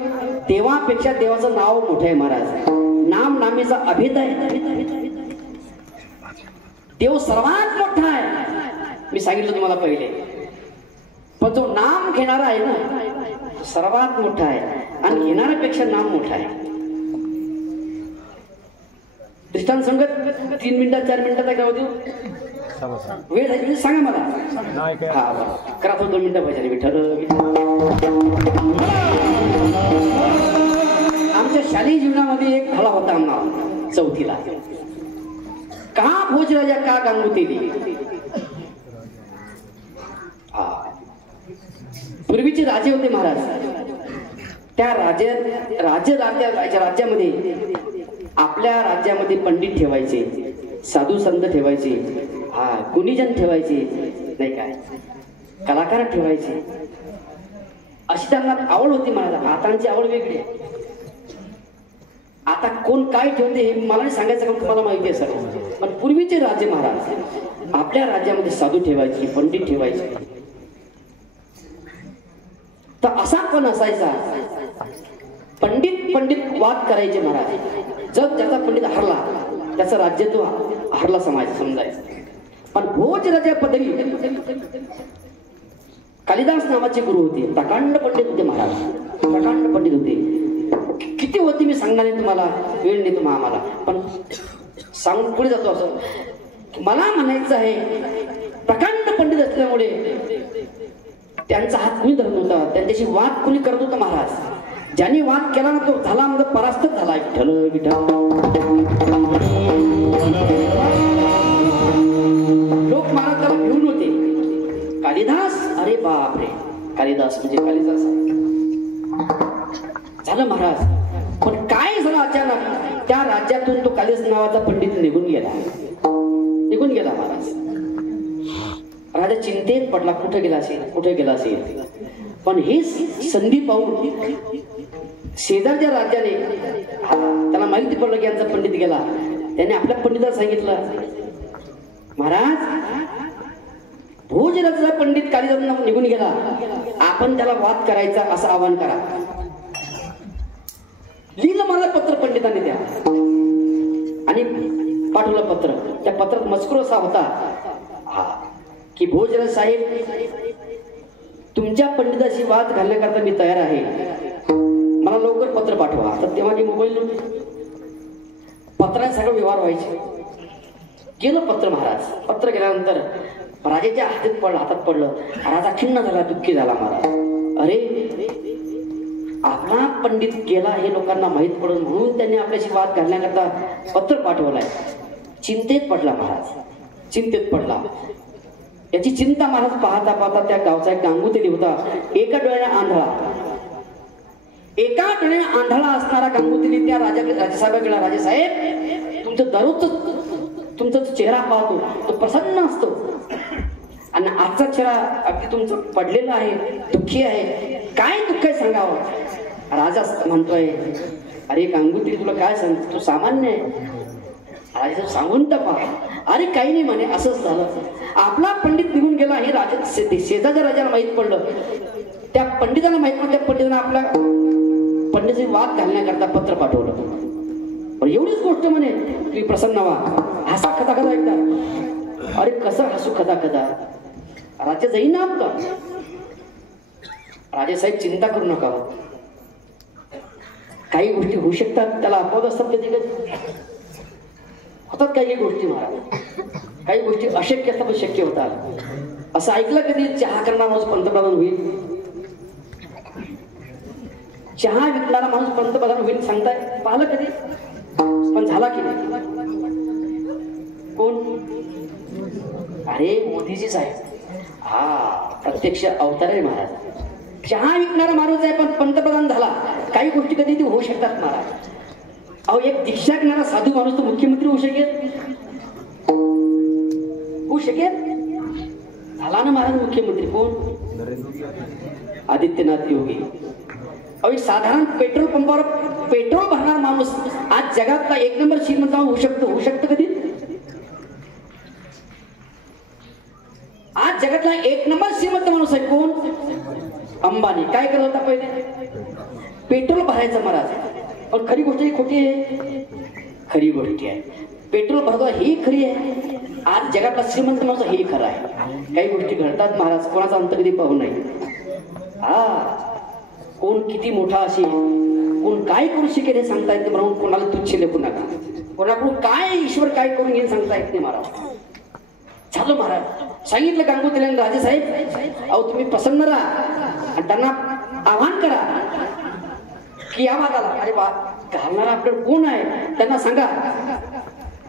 देवापेक्षा देवाचं नाव मोठं आहे महाराज. नाम नामेचा अभेद आहे. देव सर्वात मोठा आहे. मी सांगितलं तुम्हाला पहिले. पण जो नाम घेणारा आहे ना सर्वात मोठा आहे आणि घेणाऱ्यापेक्षा नाम मोठा आहे. दृष्टांत सांगत 3 मिनिटात 4 मिनिटात काय देऊ? वेळ झाली सांगा मला. हा बरं करा. 2 मिनिटं पाहिजे. विठ्ठल आमच्या शालेय जीवनामध्ये एक धडा होता आम्हाला 4थीला. का भोजराजा का गांगुतीली. हा पूर्वीचे राजे होते महाराज. त्या राज्यामध्ये आपल्या राज्यामध्ये पंडित ठेवायचे, साधू संत ठेवायचे, हा गुणीजन ठेवायचे, नाही काय कलाकार ठेवायचे. अशी त्यांना आवड होती महाराज. हातांची आवड वेगळी आहे. आता कोण काय ठेवते हे मला नाही सांगायचं कारण तुम्हाला माहिती आहे सर्व. पण पूर्वीचे राजे महाराज आपल्या राज्यामध्ये साधू ठेवायचे, पंडित ठेवायचे. तर असा पण असायचा पंडित वाद करायचे महाराज. जग ज्याचा पंडित हरला त्याचं राज्य तो हरला समजायचं. पण भोजराजा पदरी कालिदास नावाचे गुरु होते. प्रकांड पंडित होते महाराज. प्रकांड पंडित होते. किती होती मी सांगणार नाही तुम्हाला, वेळ नाही तुम्हाला आम्हाला. पण सांगून पुढे जातो. असं मला म्हणायचं आहे प्रकांड पंडित असल्यामुळे त्यांचा हात कुणी धरत होता, त्यांच्याशी वाद कुणी करत होता महाराज. ज्यांनी वाद केला ना तो झाला म्हणजे परास्तच झाला. विठ्ठल विठ्ठल. लोक महाराज त्याला भिवून होते. कालिदास, अरे बाप रे कालिदास म्हणजे कालिदास झालं महाराज. पण काय झालं अचानक त्या राज्यातून तो कालिदास नावाचा पंडित निघून गेला महाराज. राजा चिंतेत पडला. कुठे गेला असेल. पण ही संधी पाहून शेजारच्या राज्याने त्याला माहिती पडलं की यांचा पंडित गेला. त्याने आपल्या पंडिताला सांगितलं महाराज भोजराजा पंडित कालिदास निघून गेला, आपण त्याला वाद करायचा असं आवाहन करा. लिहिलं मला पत्र पंडितांनी द्या आणि पाठवलं पत्र. त्या पत्रात मजकूर असा होता की भोजराज साहेब तुमच्या पंडिताशी वाद घालण्याकरता मी तयार आहे, मला लवकर पत्र पाठवा. तर तेव्हा की मोबाईल पत्रात सगळं व्यवहार व्हायचे. गेलं पत्र महाराज. पत्र गेल्यानंतर राजाच्या हातात पडलं. राजा खिन्न झाला, दुःखी झाला महाराज. अरे आपला पंडित गेला हे लोकांना माहीत पडून म्हणून त्यांनी आपल्याशी वाद घालण्याकरता पत्र पाठवलाय. चिंतेत पडला महाराज. चिंतेत पडला. याची चिंता महाराज पाहता पाहता त्या गावचा एक गांगुतेली होता. एका डोळ्याने आंधळा असणारा गांगुतेली त्या राजासाहेबाकडे, राजेसाहेब तुमचं दररोज तुमचा चेहरा पाहतो तो प्रसन्न असतो आणि आजचा चेहरा अगदी तुमचं पडलेला आहे, दुःखी आहे. काय दुःख आहे सांगावं. राजा म्हणतोय अरे गांगुतेली तुला काय सांगतो, तू सामान्य आहे. राजा सांगून टपा. अरे काही नाही म्हणे, असंच झालं. आपला पंडित निघून गेला हे राजा शेजारच्या राजाला माहित पडलं. त्या पंडिताला माहित पडलं. त्या पंडितानं आपल्या पंडिताची वाद घालण्याकरता पत्र पाठवलं. पण एवढीच गोष्ट म्हणे तुम्ही प्रसन्न व्हा, हसा खदा खदा एकदा. अरे कसं हसू खदा खदा, राज्य जाईन ना आपलं. राजेसाहेब चिंता करू नका, काही गोष्टी होऊ शकतात, त्याला अपवाद असतात कधी कधी होतात काही गोष्टी महाराज. काही गोष्टी अशक्य असतात पण शक्य होतात. असं ऐकलं कधी चहा करणारा माणूस पंतप्रधान होईल, चहा विकणारा माणूस पंतप्रधान होईल सांगताय पाहिलं कधी? पण झाला की नाही? कोण? अरे मोदीजीच आहे. हा प्रत्यक्ष अवतार आहे महाराज. चहा विकणारा माणूस आहे पण पंतप्रधान झाला. काही गोष्टी कधी ती होऊ शकतात महाराज. अहो एक दीक्षा घेणारा साधू माणूस तो मुख्यमंत्री होऊ शकेल? होऊ शकेल? झाला ना महाराज मुख्यमंत्री. कोण? आदित्यनाथ योगी. अहो एक साधारण पेट्रोल पंपावर पेट्रोल भरणार माणूस आज जगातला एक नंबर श्रीमंत होऊ शकतो. होऊ शकतं कधी? आज जगातला एक नंबर श्रीमंत माणूस आहे कोण? अंबानी. काय करत होता पहिले? पेट्रोल भरायचं महाराज. पण खरी गोष्ट ही खोटी आहे? खरी गोष्ट आहे. पेट्रोल भरतो ही खरी आहे. आज जगातला श्रीमंत माणूस हे खरं आहे. काही गोष्टी घडतात महाराज, कोणाचा अंत कधी पाहू नये. हा कोण किती मोठा असेल, कोण काय करू शकेल हे सांगता येत नाही. म्हणून कोणाला तुच्छ लेखू नका. कोणाकडून काय ईश्वर काय करून घेईल सांगता येत नाही महाराज. झालं महाराज. सांगितलं गांगुतीला राजे साहेब, अहो तुम्ही प्रसन्न राहा आणि त्यांना आव्हान करा की या भागाला अरे बा घालणारा आपल्याला कोण आहे त्यांना सांगा.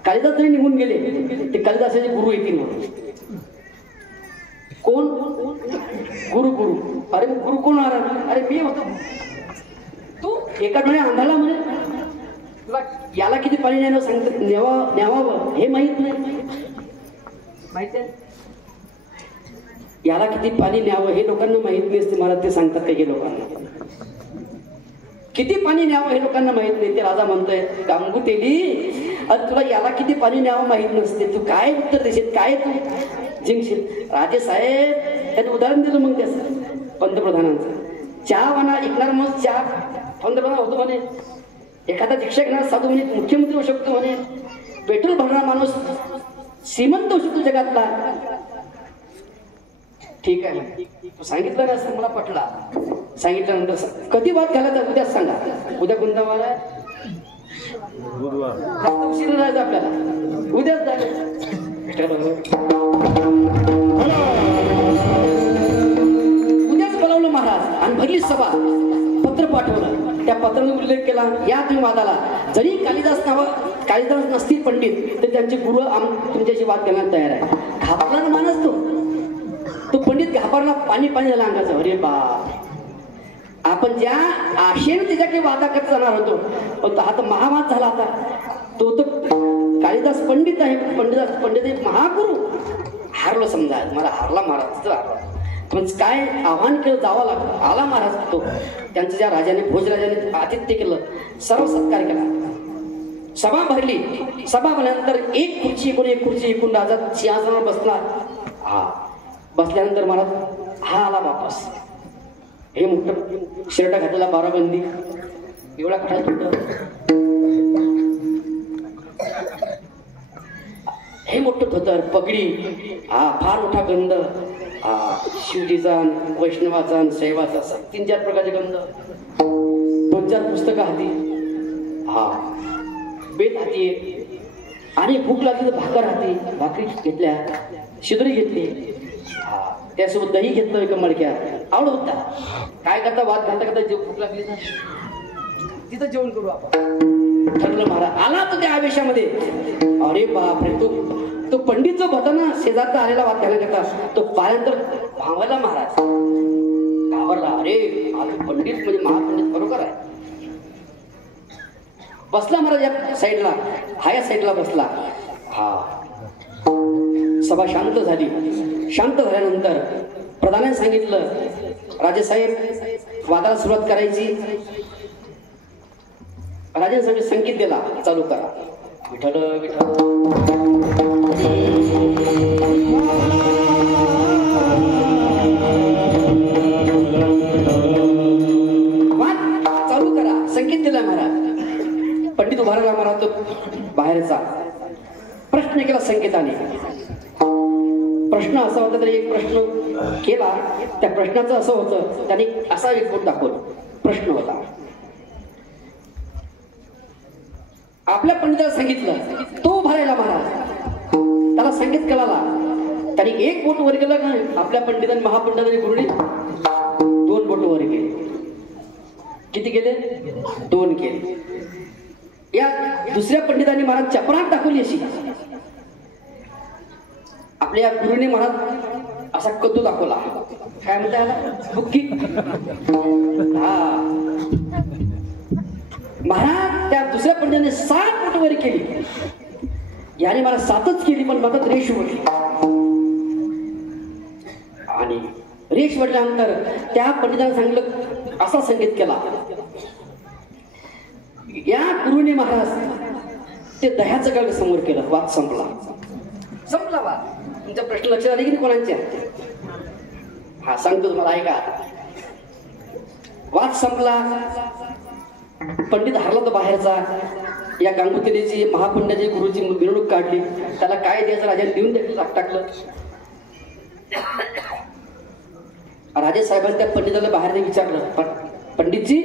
कालिदास तरी निघून गेले, ते कालिदासाचे गुरु येतील म्हणून. कोण? गुरु. गुरु. अरे गुरु कोण? अरे मी होतो. तू एका डोळ्या अंधाला म्हणे तुला याला किती पाणी न्यावं सांगत न्यावावं हे माहित नाही. माहित आहे याला किती पाणी न्यावं हे लोकांना माहित नसते महाराज. ते सांगतात काही लोकांना किती पाणी न्यावं हे लोकांना माहित नाही. ते राजा म्हणतोय गांगुतेली अरे तुला याला किती पाणी न्यावं माहित नसते, तू काय उत्तर देशील, काय तू जिंकशील? राजे साहेब त्यांनी उदाहरण दिलं मग त्याचं पंतप्रधानांचं. चहा वाना ऐकणार मग चहा पंतप्रधान होतो म्हणे. एखादा दीक्षा घेणार साधू म्हणे मुख्यमंत्री होऊ शकतो म्हणे. पेट्रोल भरणारा माणूस श्रीमंत होऊ शकतो जगातला. ठीक आहे तू सांगितलं ना असं मला पटला. सांगितल्यानंतर कधी वाद घालायचा उद्याच सांगा. उद्या कोणता वाद आहे? जास्त उशीर राहायचं आपल्याला. उद्याच उद्याच बोलावलं महाराज आणि भरली सभा. पत्र पाठवलं. त्या पत्राने उल्लेख केला या तुम्ही वादाला. जरी कालिदास नसतील पंडित तर त्यांचे गुरु तुमच्याशी वाद करण्याला तयार आहे. घाबरला ना माणूस तो पंडित घाबरला. पाणी झाला अंगाचं. अरे बा आपण ज्या आशेने त्याच्याकडे वादा करत जाणार होतो पण तो हा तर महावाद झाला. आता तो कालिदास पंडित आहे. पंडित महागुरु हारलो समजा. मला हारला महाराज. पण काय आव्हान केलं जावं लागलं. आला महाराज. तो त्यांचं ज्या राजाने भोजराजाने आतिथ्य केलं, सर्व सत्कार केला. सभा भरली. सभा भरल्यानंतर एक खुर्ची एकूण राजा सिंहासनावर बसला. हा बसल्यानंतर महाराज हा आला वापस. हे मोठं शर्ट घातलेला बाराबंदी एवढा खटात होतं. हे मोठं धोतर पगडी. हा फार मोठा गंध. हा शिवजीचा वैष्णवाचा शैवाचा 3-4 प्रकारचे गंध. 2-4 पुस्तकं हाती. हा बेत हाती आणि भूक लागली तर भाकर हाती. भाकरी घेतल्या, शिदोरी घेतली. त्यासोबत दही घेतलं एका मडक्या. आवड होता. काय करता वाद घालता करता जेव भूक लागली ना तिथं जेवण करू आपण ठरलं महाराज. आला तो त्या आवेशामध्ये. अरे बापरे तो पंडित जो होता ना शेजारचा आलेला वाद घालण्याकरता तो पायानंतर भांगला महाराज. घाबरला. अरे हा पंडित म्हणजे महापंडित बरोबर आहे. बसला महाराज या साईडला. हा या साईडला बसला. हा सभा शांत झाली. शांत झाल्यानंतर प्रधानाने सांगितलं राजेसाहेब वादाला सुरुवात करायची. राजाने संकेत दिला चालू करा. विठ्ठल विठ्ठल वाद चालू करा संकेत दिला महाराज. पंडित उभा राहिला महाराज. तो बाहेरचा प्रश्न केला संकेताने. प्रश्न असा होता तरी एक प्रश्न केला. त्या प्रश्नाचं असं होतं त्याने असा एक बोट दाखवला. प्रश्न होता आपल्या पंडिताला सांगितलं, तो भरायला महाराज त्याला संगीत कळाला. त्याने एक बोट वर केलं का आपल्या पंडितांनी महापंडितांनी गुरुने 2 बोट वर केले. किती केले? 2 केले. या दुसऱ्या पंडितांनी महाराज चपराक दाखवली अशी. आपल्या गुरुने महाराज असा कद्दू दाखवला. काय म्हणता याला? बुक्की. हा महाराज त्या दुसऱ्या पंडिताने 7 बोट वर केली. याने मला 7च केली, पण मदत रेष म्हटली. आणि रेष म्हटल्यानंतर त्या पंडिताने सांगितलं, असा संगीत केला. या गुरुने महाराज ते दह्याचं गळ समोर केलं. वाद संपला. संपला वाद. तुमचा प्रश्न लक्षात आले की नाही कोणाच्या? हा सांगतो तुम्हाला, ऐका. वाद संपला. पंडित हरला तो बाहेरचा. या गांगुतीची महापंडिताची गुरुची मिरवणूक काढली. त्याला काय द्यायचं राजाने देऊन टाकलं. राजे साहेबांनी त्या पंडिताला बाहेर विचारलं, पंडितजी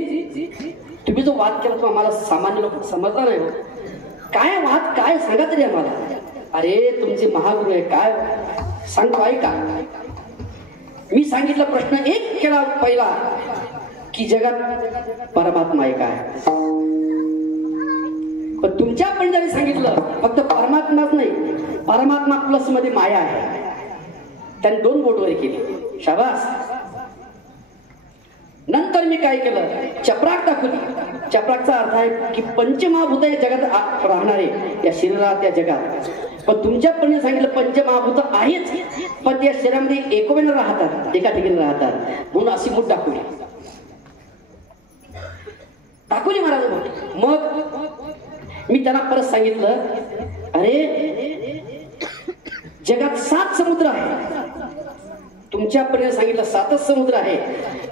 तुम्ही जो वाद केला तो आम्हाला सामान्य लोक समजला नाही. काय वाद? काय सांगा तरी आम्हाला. अरे तुमचे महागुरु आहे, काय सांगतो ऐका. मी सांगितलं प्रश्न एक केला पहिला, की जगात परमात्मा आहे काय. पण तुमच्या पंडितांनी सांगितलं फक्त परमात्माच नाही, परमात्मा प्लस मध्ये माया आहे. त्यांनी 2 बोट वर केली. शाबास. नंतर मी काय केलं? चपराक दाखवली. चपराकचा अर्थ आहे की पंचमहाभूत या जगात राहणारे, या शरीरात, या जगात. पण तुमच्या पंडित सांगितलं पंचमहाभूत आहेच, पण त्या शरीरामध्ये एकोवेन राहतात, एका ठिकाणी राहतात. म्हणून अशी मूठ दाखवली. महाराज. मग मी त्यांना परत सांगितलं, अरे जगात 7 समुद्र आहे. तुमच्या पर्यंत सांगितलं 7च समुद्र आहे,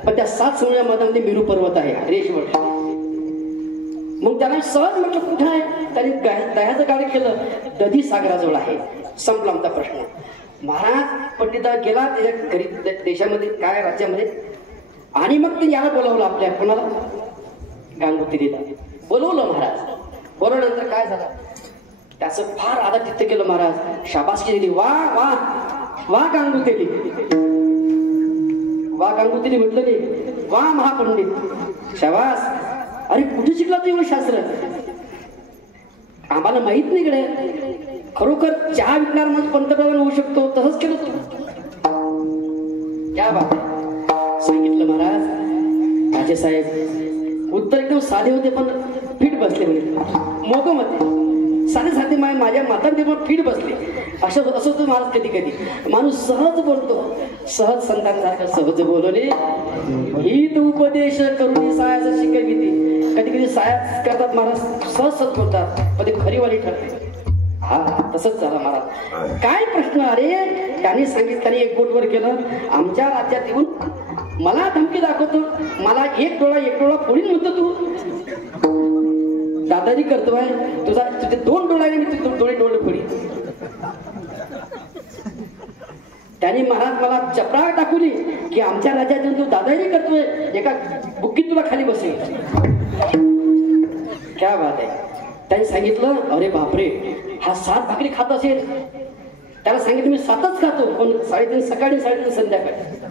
पण त्या 7 समुद्रामध्ये मेरू पर्वत आहे. रेष म्हटलं. मग त्यांना सहज म्हटलं कुठं आहे? त्यांनी दह्याचं गाड केलं. दधी सागराजवळ आहे. संपला आमचा प्रश्न. महाराज पंडिता गेला त्याच्या घरी, देशामध्ये काय राज्यामध्ये. आणि मग ते याला बोलावलं, आपल्या कोणाला? गांगुतीला बोलवलं महाराज. बोलवल्यानंतर काय झालं? त्याचं फार आदरातिथ्य केलं महाराज. शाबासकी दिली. वा वा वा गांगुतीली. वा गांगुतीली म्हटलं नाही, वा महापंडित, शाबास. अरे कुठे शिकला तू एवढं शास्त्र? आम्हाला माहित नाही कडे. खरोखर चहा विकणार म्हणजे पंतप्रधान होऊ शकतो, तसंच केलं तू. क्या बात आहे. सांगितलं महाराज. राजे साहेब उत्तर एकदम साधे होते, पण फीट बसले. म्हणजे मोकम होते, साधे साधे. माझ्या मातांनी पण फीट बसले. असं तो महाराज कधी कधी माणूस सहज बोलतो. सहज संतांसारखं सहज बोलवले. हित उपदेश करून सायाचं शिकविते. कधी कधी साया करतात महाराज, सहज सहज बोलतात, कधी खरीवाली ठरते. हा तसंच झालं महाराज. काय प्रश्न? अरे त्यांनी सांगितलं, त्यांनी 1 बोट वर केलं. आमच्या राज्यात येऊन मला धमकी दाखवतो. मला एक डोळा फोडीन म्हणतो तू. दादाजी करतोय तुझा. तुझे 2 डोळ्याने मी तुझे डोळे फोडी. त्यांनी महाराज मला चपराक दाखवली की आमच्या राज्यात येऊन तू दादागिरी करतोय, एका बुक्कीत तुला खाली बसेल. क्या बात आहे. त्यांनी सांगितलं, अरे बापरे, हा 7 भाकरी खात असेल. त्याला सांगितलं मी 7च खातो, पण 3:30 सकाळी 3:30 संध्याकाळी.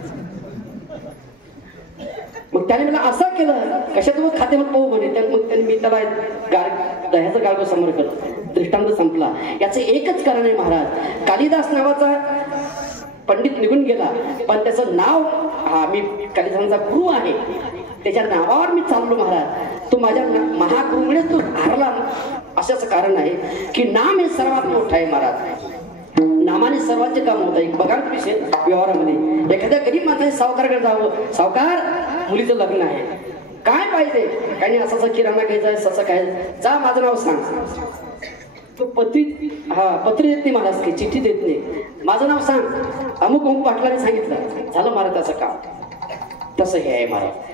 मग त्याने मला असं केलं, कशात मग खाते मग पाहू म्हणे. मग त्यांनी मी त्याला दह्याचं गाडगं समोर केलं. दृष्टांत संपला. याचं एकच कारण आहे महाराज. कालिदास नावाचा पंडित निघून गेला, पण त्याचं नाव, हा मी कालिदासांचा गुरु आहे, त्याच्या नावावर मी चाललो महाराज. तो माझ्या महागुरुमुळे तो हारला. अशाच कारण आहे की नाम हे सर्वात मोठं आहे महाराज. नामाने सर्वांचे काम होत आहे. बघा विषय व्यवहारामध्ये एखाद्या गरीब माणसाने सावकाराकडे जावं, सावकार मुलीचं लग्न आहे, काय पाहिजे? काही असं किराणा घ्यायचा आहे, ससं काय, जा माझं नाव सांग. तो पत्री देत नाही महाराज, की चिठ्ठी देत नाही. माझं नाव सांग. अमुक अमुक पाटलाने सांगितलं, झालं महाराज त्याचं काम. तसं हे आहे महाराज.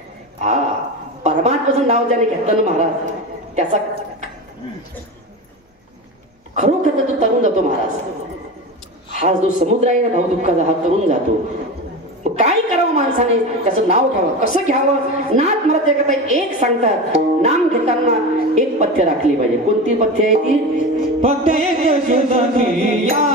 परमात्म्याचं नाव ज्याने घेतलं ना महाराज, त्याचा खरोखर तो तरुण जातो महाराज. हा जो समुद्र आहे ना भाऊ दुःखाचा, हा तरुण जातो. काय करावं माणसाने, त्याचं नाव घ्यावं, कसं घ्यावं. नाथ मला त्याकरता एक सांगतात, नाम घेताना एक पथ्य राखली पाहिजे. कोणती पथ्य आहे ती? फक्त एक सुंदरिया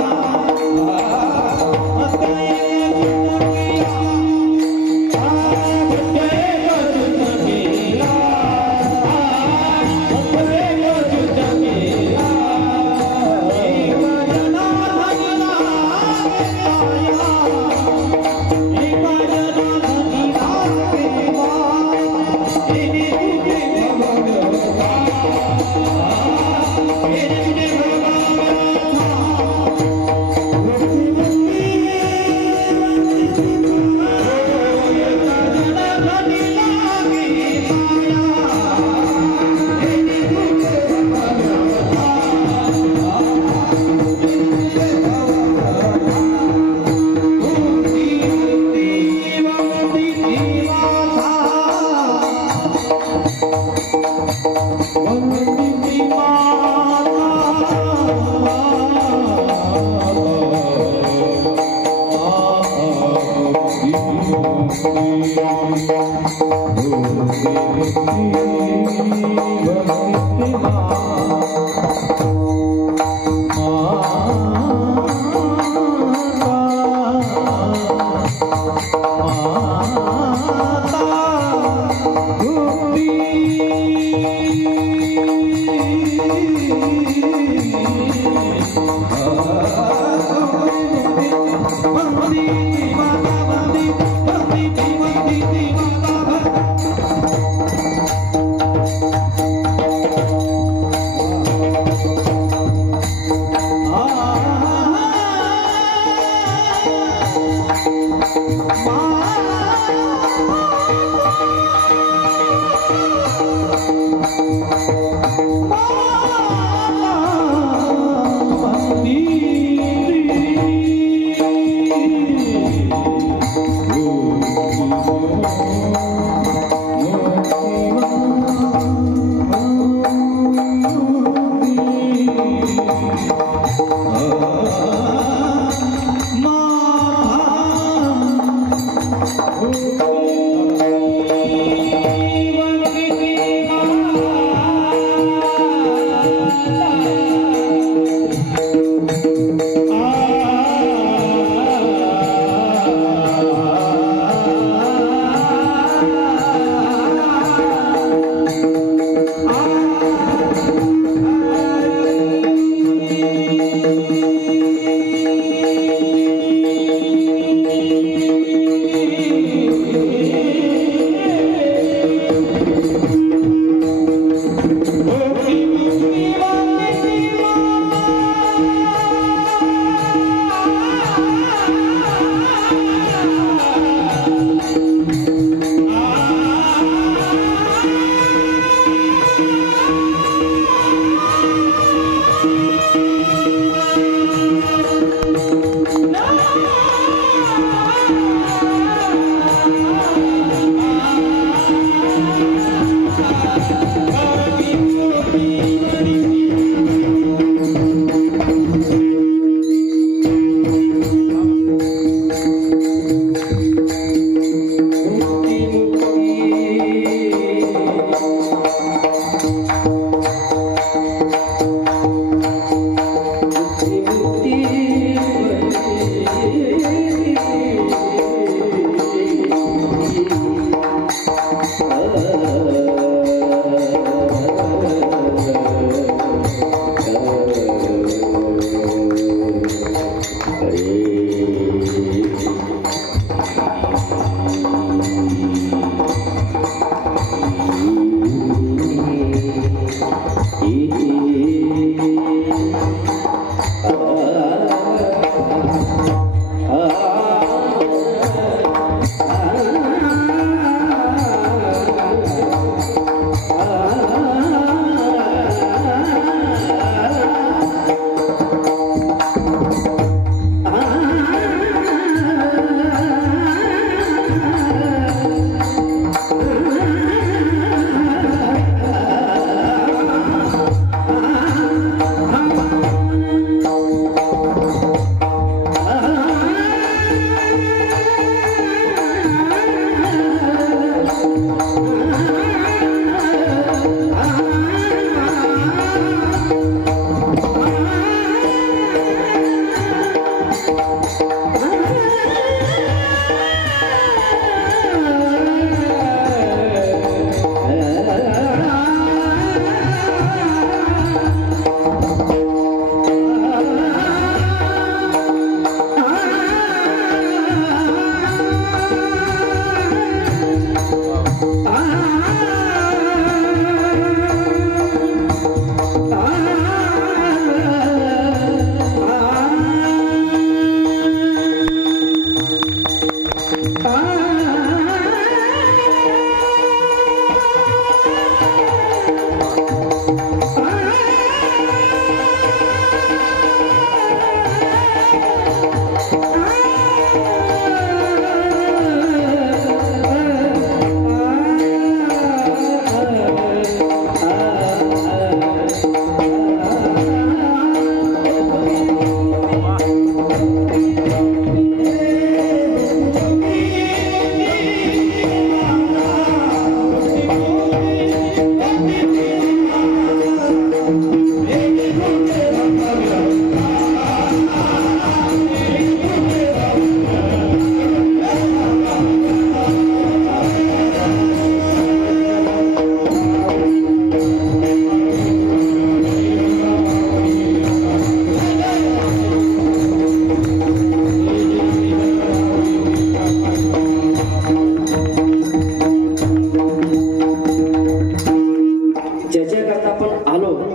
आपण आलो